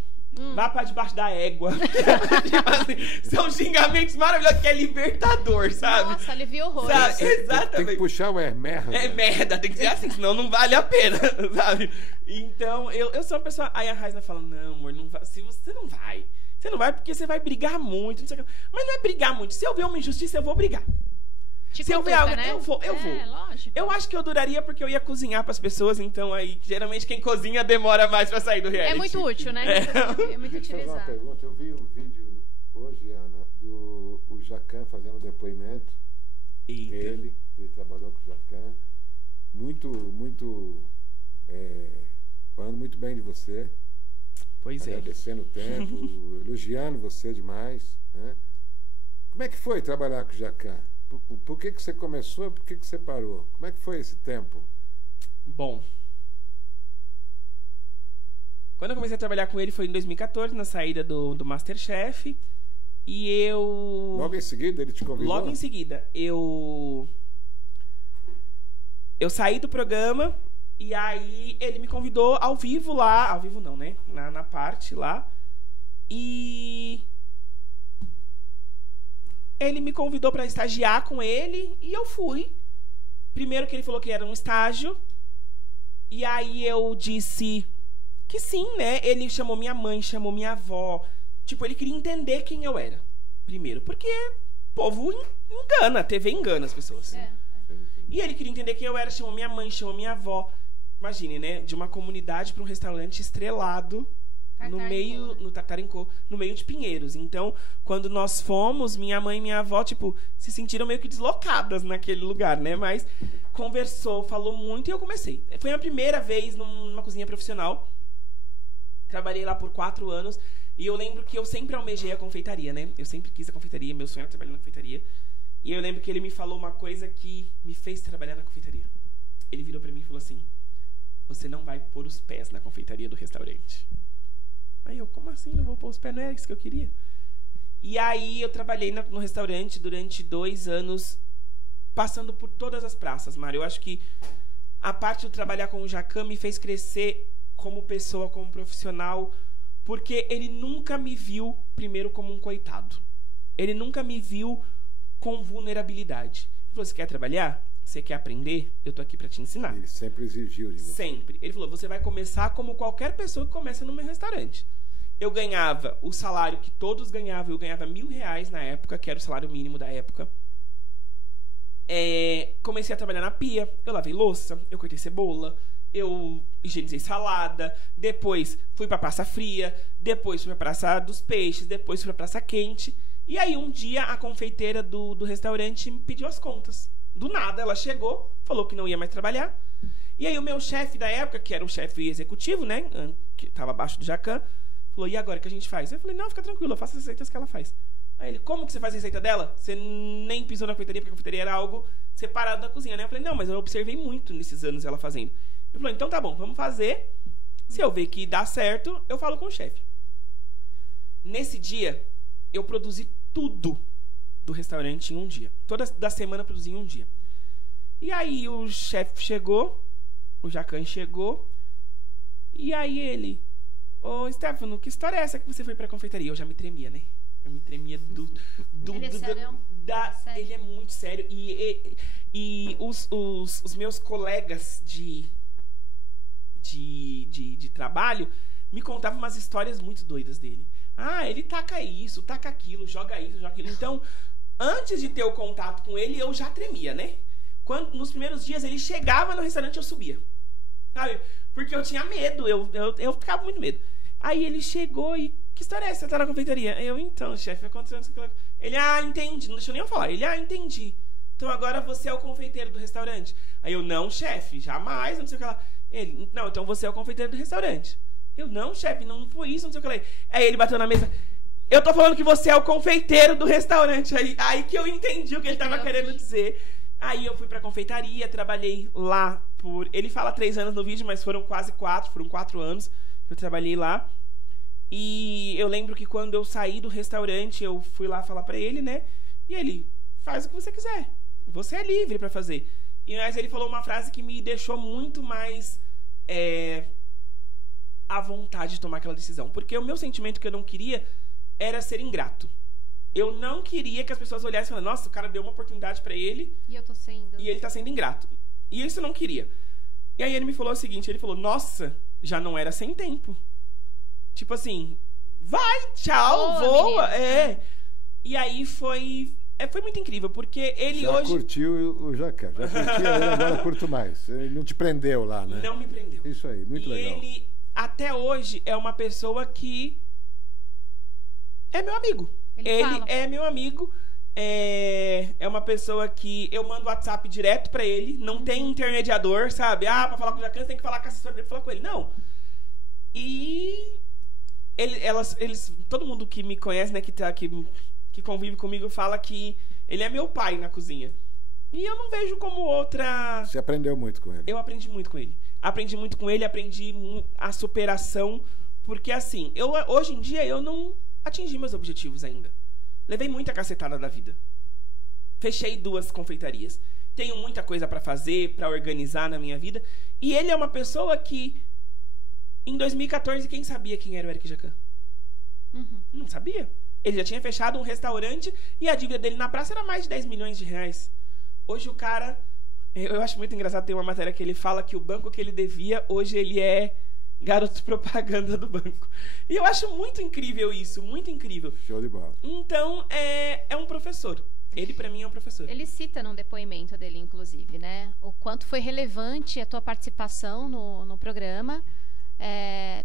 Vá pra debaixo da égua. Tipo assim, são xingamentos maravilhosos, que é libertador, sabe? Nossa, alivia horror. Exatamente. Tem que puxar o merda. É merda, tem que ser assim, senão não vale a pena, sabe? Então, eu sou uma pessoa... Aí a Raisna fala, não, amor, não vai. Se você não vai. Você não vai porque você vai brigar muito. Não sei o que. Mas não é brigar muito. Se eu ver uma injustiça, eu vou brigar. Se eu ver algo, né? eu vou. Lógico. Eu acho que eu duraria porque eu ia cozinhar pras pessoas, então aí, geralmente, quem cozinha demora mais pra sair do reality. É muito útil, né? É muito Deixa eu fazer uma utilizado. pergunta. Eu vi um vídeo hoje, Ana, do o Jacan fazendo um depoimento. Eita. Ele trabalhou com o Jacan. Falando muito bem de você. Pois é. Agradecendo o tempo, elogiando você demais. Né? Como é que foi trabalhar com o Jacan? Por que você começou e por que você parou? Como é que foi esse tempo? Bom, quando eu comecei a trabalhar com ele foi em 2014, na saída do MasterChef. E eu... Logo em seguida ele te convidou? Logo em seguida. Eu saí do programa e aí ele me convidou ao vivo lá. Ao vivo não, né? Na parte lá. E... ele me convidou para estagiar com ele e eu fui. Primeiro que ele falou que era um estágio. E aí eu disse que sim, né? Ele chamou minha mãe, chamou minha avó. Tipo, ele queria entender quem eu era. Primeiro, porque o povo engana, a TV engana as pessoas. E ele queria entender quem eu era, chamou minha mãe, chamou minha avó. Imagine, né? De uma comunidade para um restaurante estrelado. No Tatarincô, no meio de Pinheiros. Então, quando nós fomos, minha mãe e minha avó, tipo, se sentiram meio que deslocadas naquele lugar, né? Mas conversou, falou muito e eu comecei. Foi a primeira vez numa cozinha profissional. Trabalhei lá por 4 anos e eu lembro que eu sempre almejei a confeitaria, né? Eu sempre quis a confeitaria, meu sonho era trabalhar na confeitaria. E eu lembro que ele me falou uma coisa que me fez trabalhar na confeitaria. Ele virou pra mim e falou assim: você não vai pôr os pés na confeitaria do restaurante. Aí eu, como assim? Não vou pôr os pés? Não é isso que eu queria. E aí eu trabalhei no restaurante durante 2 anos, passando por todas as praças, Mário. Eu acho que a parte de trabalhar com o Jacan me fez crescer como pessoa, como profissional, porque ele nunca me viu, primeiro, como um coitado. Ele nunca me viu com vulnerabilidade. Ele falou, você quer trabalhar? Você quer aprender? Eu tô aqui para te ensinar. Ele sempre exigiu de você. Sempre. Ele falou, você vai começar como qualquer pessoa que começa no meu restaurante. Eu ganhava o salário que todos ganhavam. Eu ganhava R$1.000 na época, que era o salário mínimo da época. Comecei a trabalhar na pia. Eu lavei louça, eu cortei cebola, eu higienizei salada. Depois fui pra Praça Fria. Depois fui pra Praça dos Peixes. Depois fui pra Praça Quente. E aí um dia a confeiteira do restaurante me pediu as contas. Do nada, ela chegou, falou que não ia mais trabalhar. E aí o meu chefe da época, que era o chefe executivo, né, que estava abaixo do Jacan, falou, e agora, o que a gente faz? Eu falei, não, fica tranquilo, eu faço as receitas que ela faz. Aí ele, como que você faz a receita dela? Você nem pisou na confeitaria, porque a confeitaria era algo separado da cozinha, né? Eu falei, não, mas eu observei muito nesses anos ela fazendo. Ele falou, então tá bom, vamos fazer. Se eu ver que dá certo, eu falo com o chefe. Nesse dia, eu produzi tudo do restaurante em um dia. Toda da semana eu produzi em um dia. E aí o chefe chegou, o Jacan chegou, e aí ele, ô Stefano, que história é essa que você foi pra confeitaria? Eu já me tremia, né? Eu me tremia Ele é sério? Ele é muito sério. E os meus colegas de trabalho me contavam umas histórias muito doidas dele. Ah, ele taca isso, taca aquilo, joga isso, joga aquilo. Então, antes de ter o contato com ele, eu já tremia, né? Nos primeiros dias ele chegava no restaurante, eu subia. Sabe? Porque eu tinha medo, eu ficava muito medo. Aí ele chegou e, que história é essa? Você tá na confeitaria? Eu, então, chefe, aconteceu isso. Ele, entendi. Não deixou nem eu falar. Ele, entendi. Então agora você é o confeiteiro do restaurante. Aí eu, não, chefe, jamais, não sei o que lá. Ele, não, então você é o confeiteiro do restaurante. Eu, não, chefe, não foi isso, não sei o que lá. Aí ele bateu na mesa. Eu tô falando que você é o confeiteiro do restaurante. Aí que eu entendi o que ele tava querendo dizer. Aí eu fui pra confeitaria, trabalhei lá Ele fala 3 anos no vídeo, mas foram quase 4. Foram 4 anos que eu trabalhei lá. E eu lembro que quando eu saí do restaurante, eu fui lá falar pra ele, né? E ele, faz o que você quiser. Você é livre pra fazer. Mas ele falou uma frase que me deixou muito mais à vontade de tomar aquela decisão. Porque o meu sentimento que eu não queria era ser ingrato. Eu não queria que as pessoas olhassem e falassem, nossa, o cara deu uma oportunidade pra ele. E eu tô sendo. E ele tá sendo ingrato. E isso eu não queria. E aí ele me falou o seguinte, ele falou, nossa, já não era sem tempo. Tipo assim, vai, tchau, voa. E aí foi muito incrível, porque ele já hoje... curtiu o Jacan, já curtiu, agora curto mais. Ele não te prendeu lá, né? Não me prendeu. Isso aí, muito legal. E ele, até hoje, é uma pessoa que é meu amigo. Ele é meu amigo, é uma pessoa que eu mando WhatsApp direto pra ele, não tem intermediador, sabe? Ah, pra falar com o Jacan, você tem que falar com a assessora dele, falar com ele. Não. E todo mundo que me conhece, né, que convive comigo, fala que ele é meu pai na cozinha. E eu não vejo como outra... Você aprendeu muito com ele? Eu aprendi muito com ele. Aprendi muito com ele, aprendi a superação, porque assim, hoje em dia eu não atingi meus objetivos ainda. Levei muita cacetada da vida. Fechei 2 confeitarias. Tenho muita coisa pra fazer, pra organizar na minha vida. E ele é uma pessoa que, em 2014, quem sabia quem era o Eric Jacan? Não sabia. Ele já tinha fechado um restaurante e a dívida dele na praça era mais de 10 milhões de reais. Hoje o cara... Eu acho muito engraçado, tem uma matéria que ele fala que o banco que ele devia, hoje ele é garoto propaganda do banco. E eu acho muito incrível isso, muito incrível. Show de bola. Então, é um professor. Ele, pra mim, é um professor. Ele cita num depoimento dele, inclusive, né? O quanto foi relevante a tua participação no programa,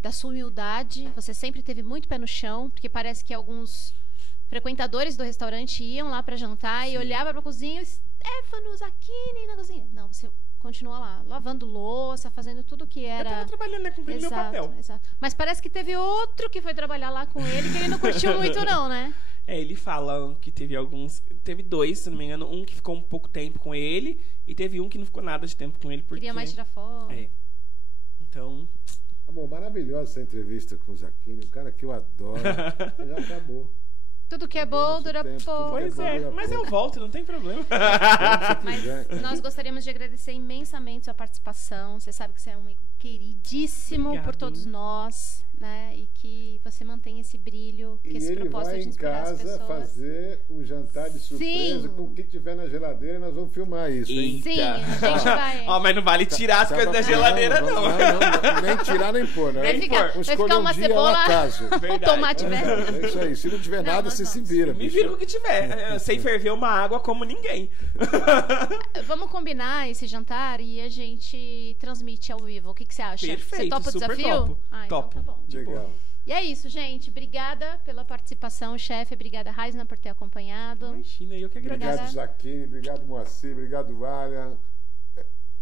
da sua humildade. Você sempre teve muito pé no chão, porque parece que alguns frequentadores do restaurante iam lá pra jantar e olhavam pra cozinha, Stefanos Aquini na cozinha. Não, você continua lá, lavando louça, fazendo tudo que era... Eu tava trabalhando, né? Cumprindo meu papel. Exato. Mas parece que teve outro que foi trabalhar lá com ele, que ele não curtiu muito não, né? Ele fala que teve 2, se não me engano. Um que ficou um pouco tempo com ele e teve um que não ficou nada de tempo com ele. Porque... Queria mais tirar foto. Então... Tá bom, maravilhosa essa entrevista com o Zacchini, o cara que eu adoro. Já acabou. Tudo que é bom dura pouco. Pois mas eu volto, não tem problema. Mas nós gostaríamos de agradecer imensamente sua participação. Você sabe que você é um queridíssimo por todos nós, né? E que você mantenha esse brilho, que esse propósito de inspirar as pessoas. E ele vai em casa fazer um jantar de surpresa com o que tiver na geladeira e nós vamos filmar isso, hein? Sim, a gente vai. Mas não vale tirar as coisas da geladeira, não. Não, nem tirar nem pôr, né? Vai ficar uma cebola, um tomate velho. É isso aí, se não tiver nada, você se vira. Me vira com o que tiver. Sem ferver uma água como ninguém. Vamos combinar esse jantar e a gente transmite ao vivo. O que você acha? Perfeito, você topa o desafio? Topo. Topo. Então tá bom. Legal. E é isso, gente. Obrigada pela participação, chefe. Obrigada, Raisna, por ter acompanhado. Imagina, eu que agradeço. Obrigado, Zacchini. Obrigado, Moacir. Obrigado, Alia.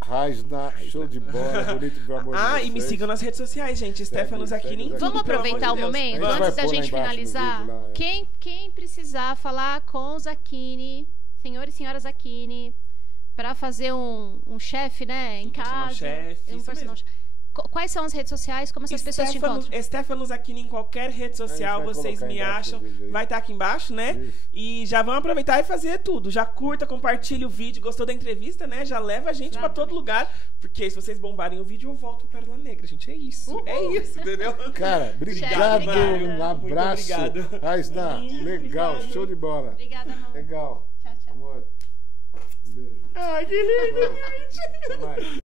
Raisna, show de bola. Bonito, meu amor. E me sigam nas redes sociais, gente. Stefanos Aquini. Vamos aproveitar o momento, antes da gente finalizar. Quem precisar falar com o Zacchini, senhor e senhora Zacchini, para fazer um chefe, né, em casa. Um personal chefe. Quais são as redes sociais? Como essas pessoas te encontram? Stefanos Aquini em qualquer rede social, vocês me acham. Vai estar aqui embaixo, né? Isso. E já vamos aproveitar e fazer tudo. Já curta, compartilha o vídeo. Gostou da entrevista, né? Já leva a gente pra todo lugar. Porque se vocês bombarem o vídeo, eu volto para Pérola Negra, gente. É isso. É isso, entendeu? Cara, obrigado. Um abraço. Raisna, legal. Show de bola. Obrigada, amor. Legal. Tchau, tchau. Amor. Um beijo. Ai, que lindo, gente. Até mais.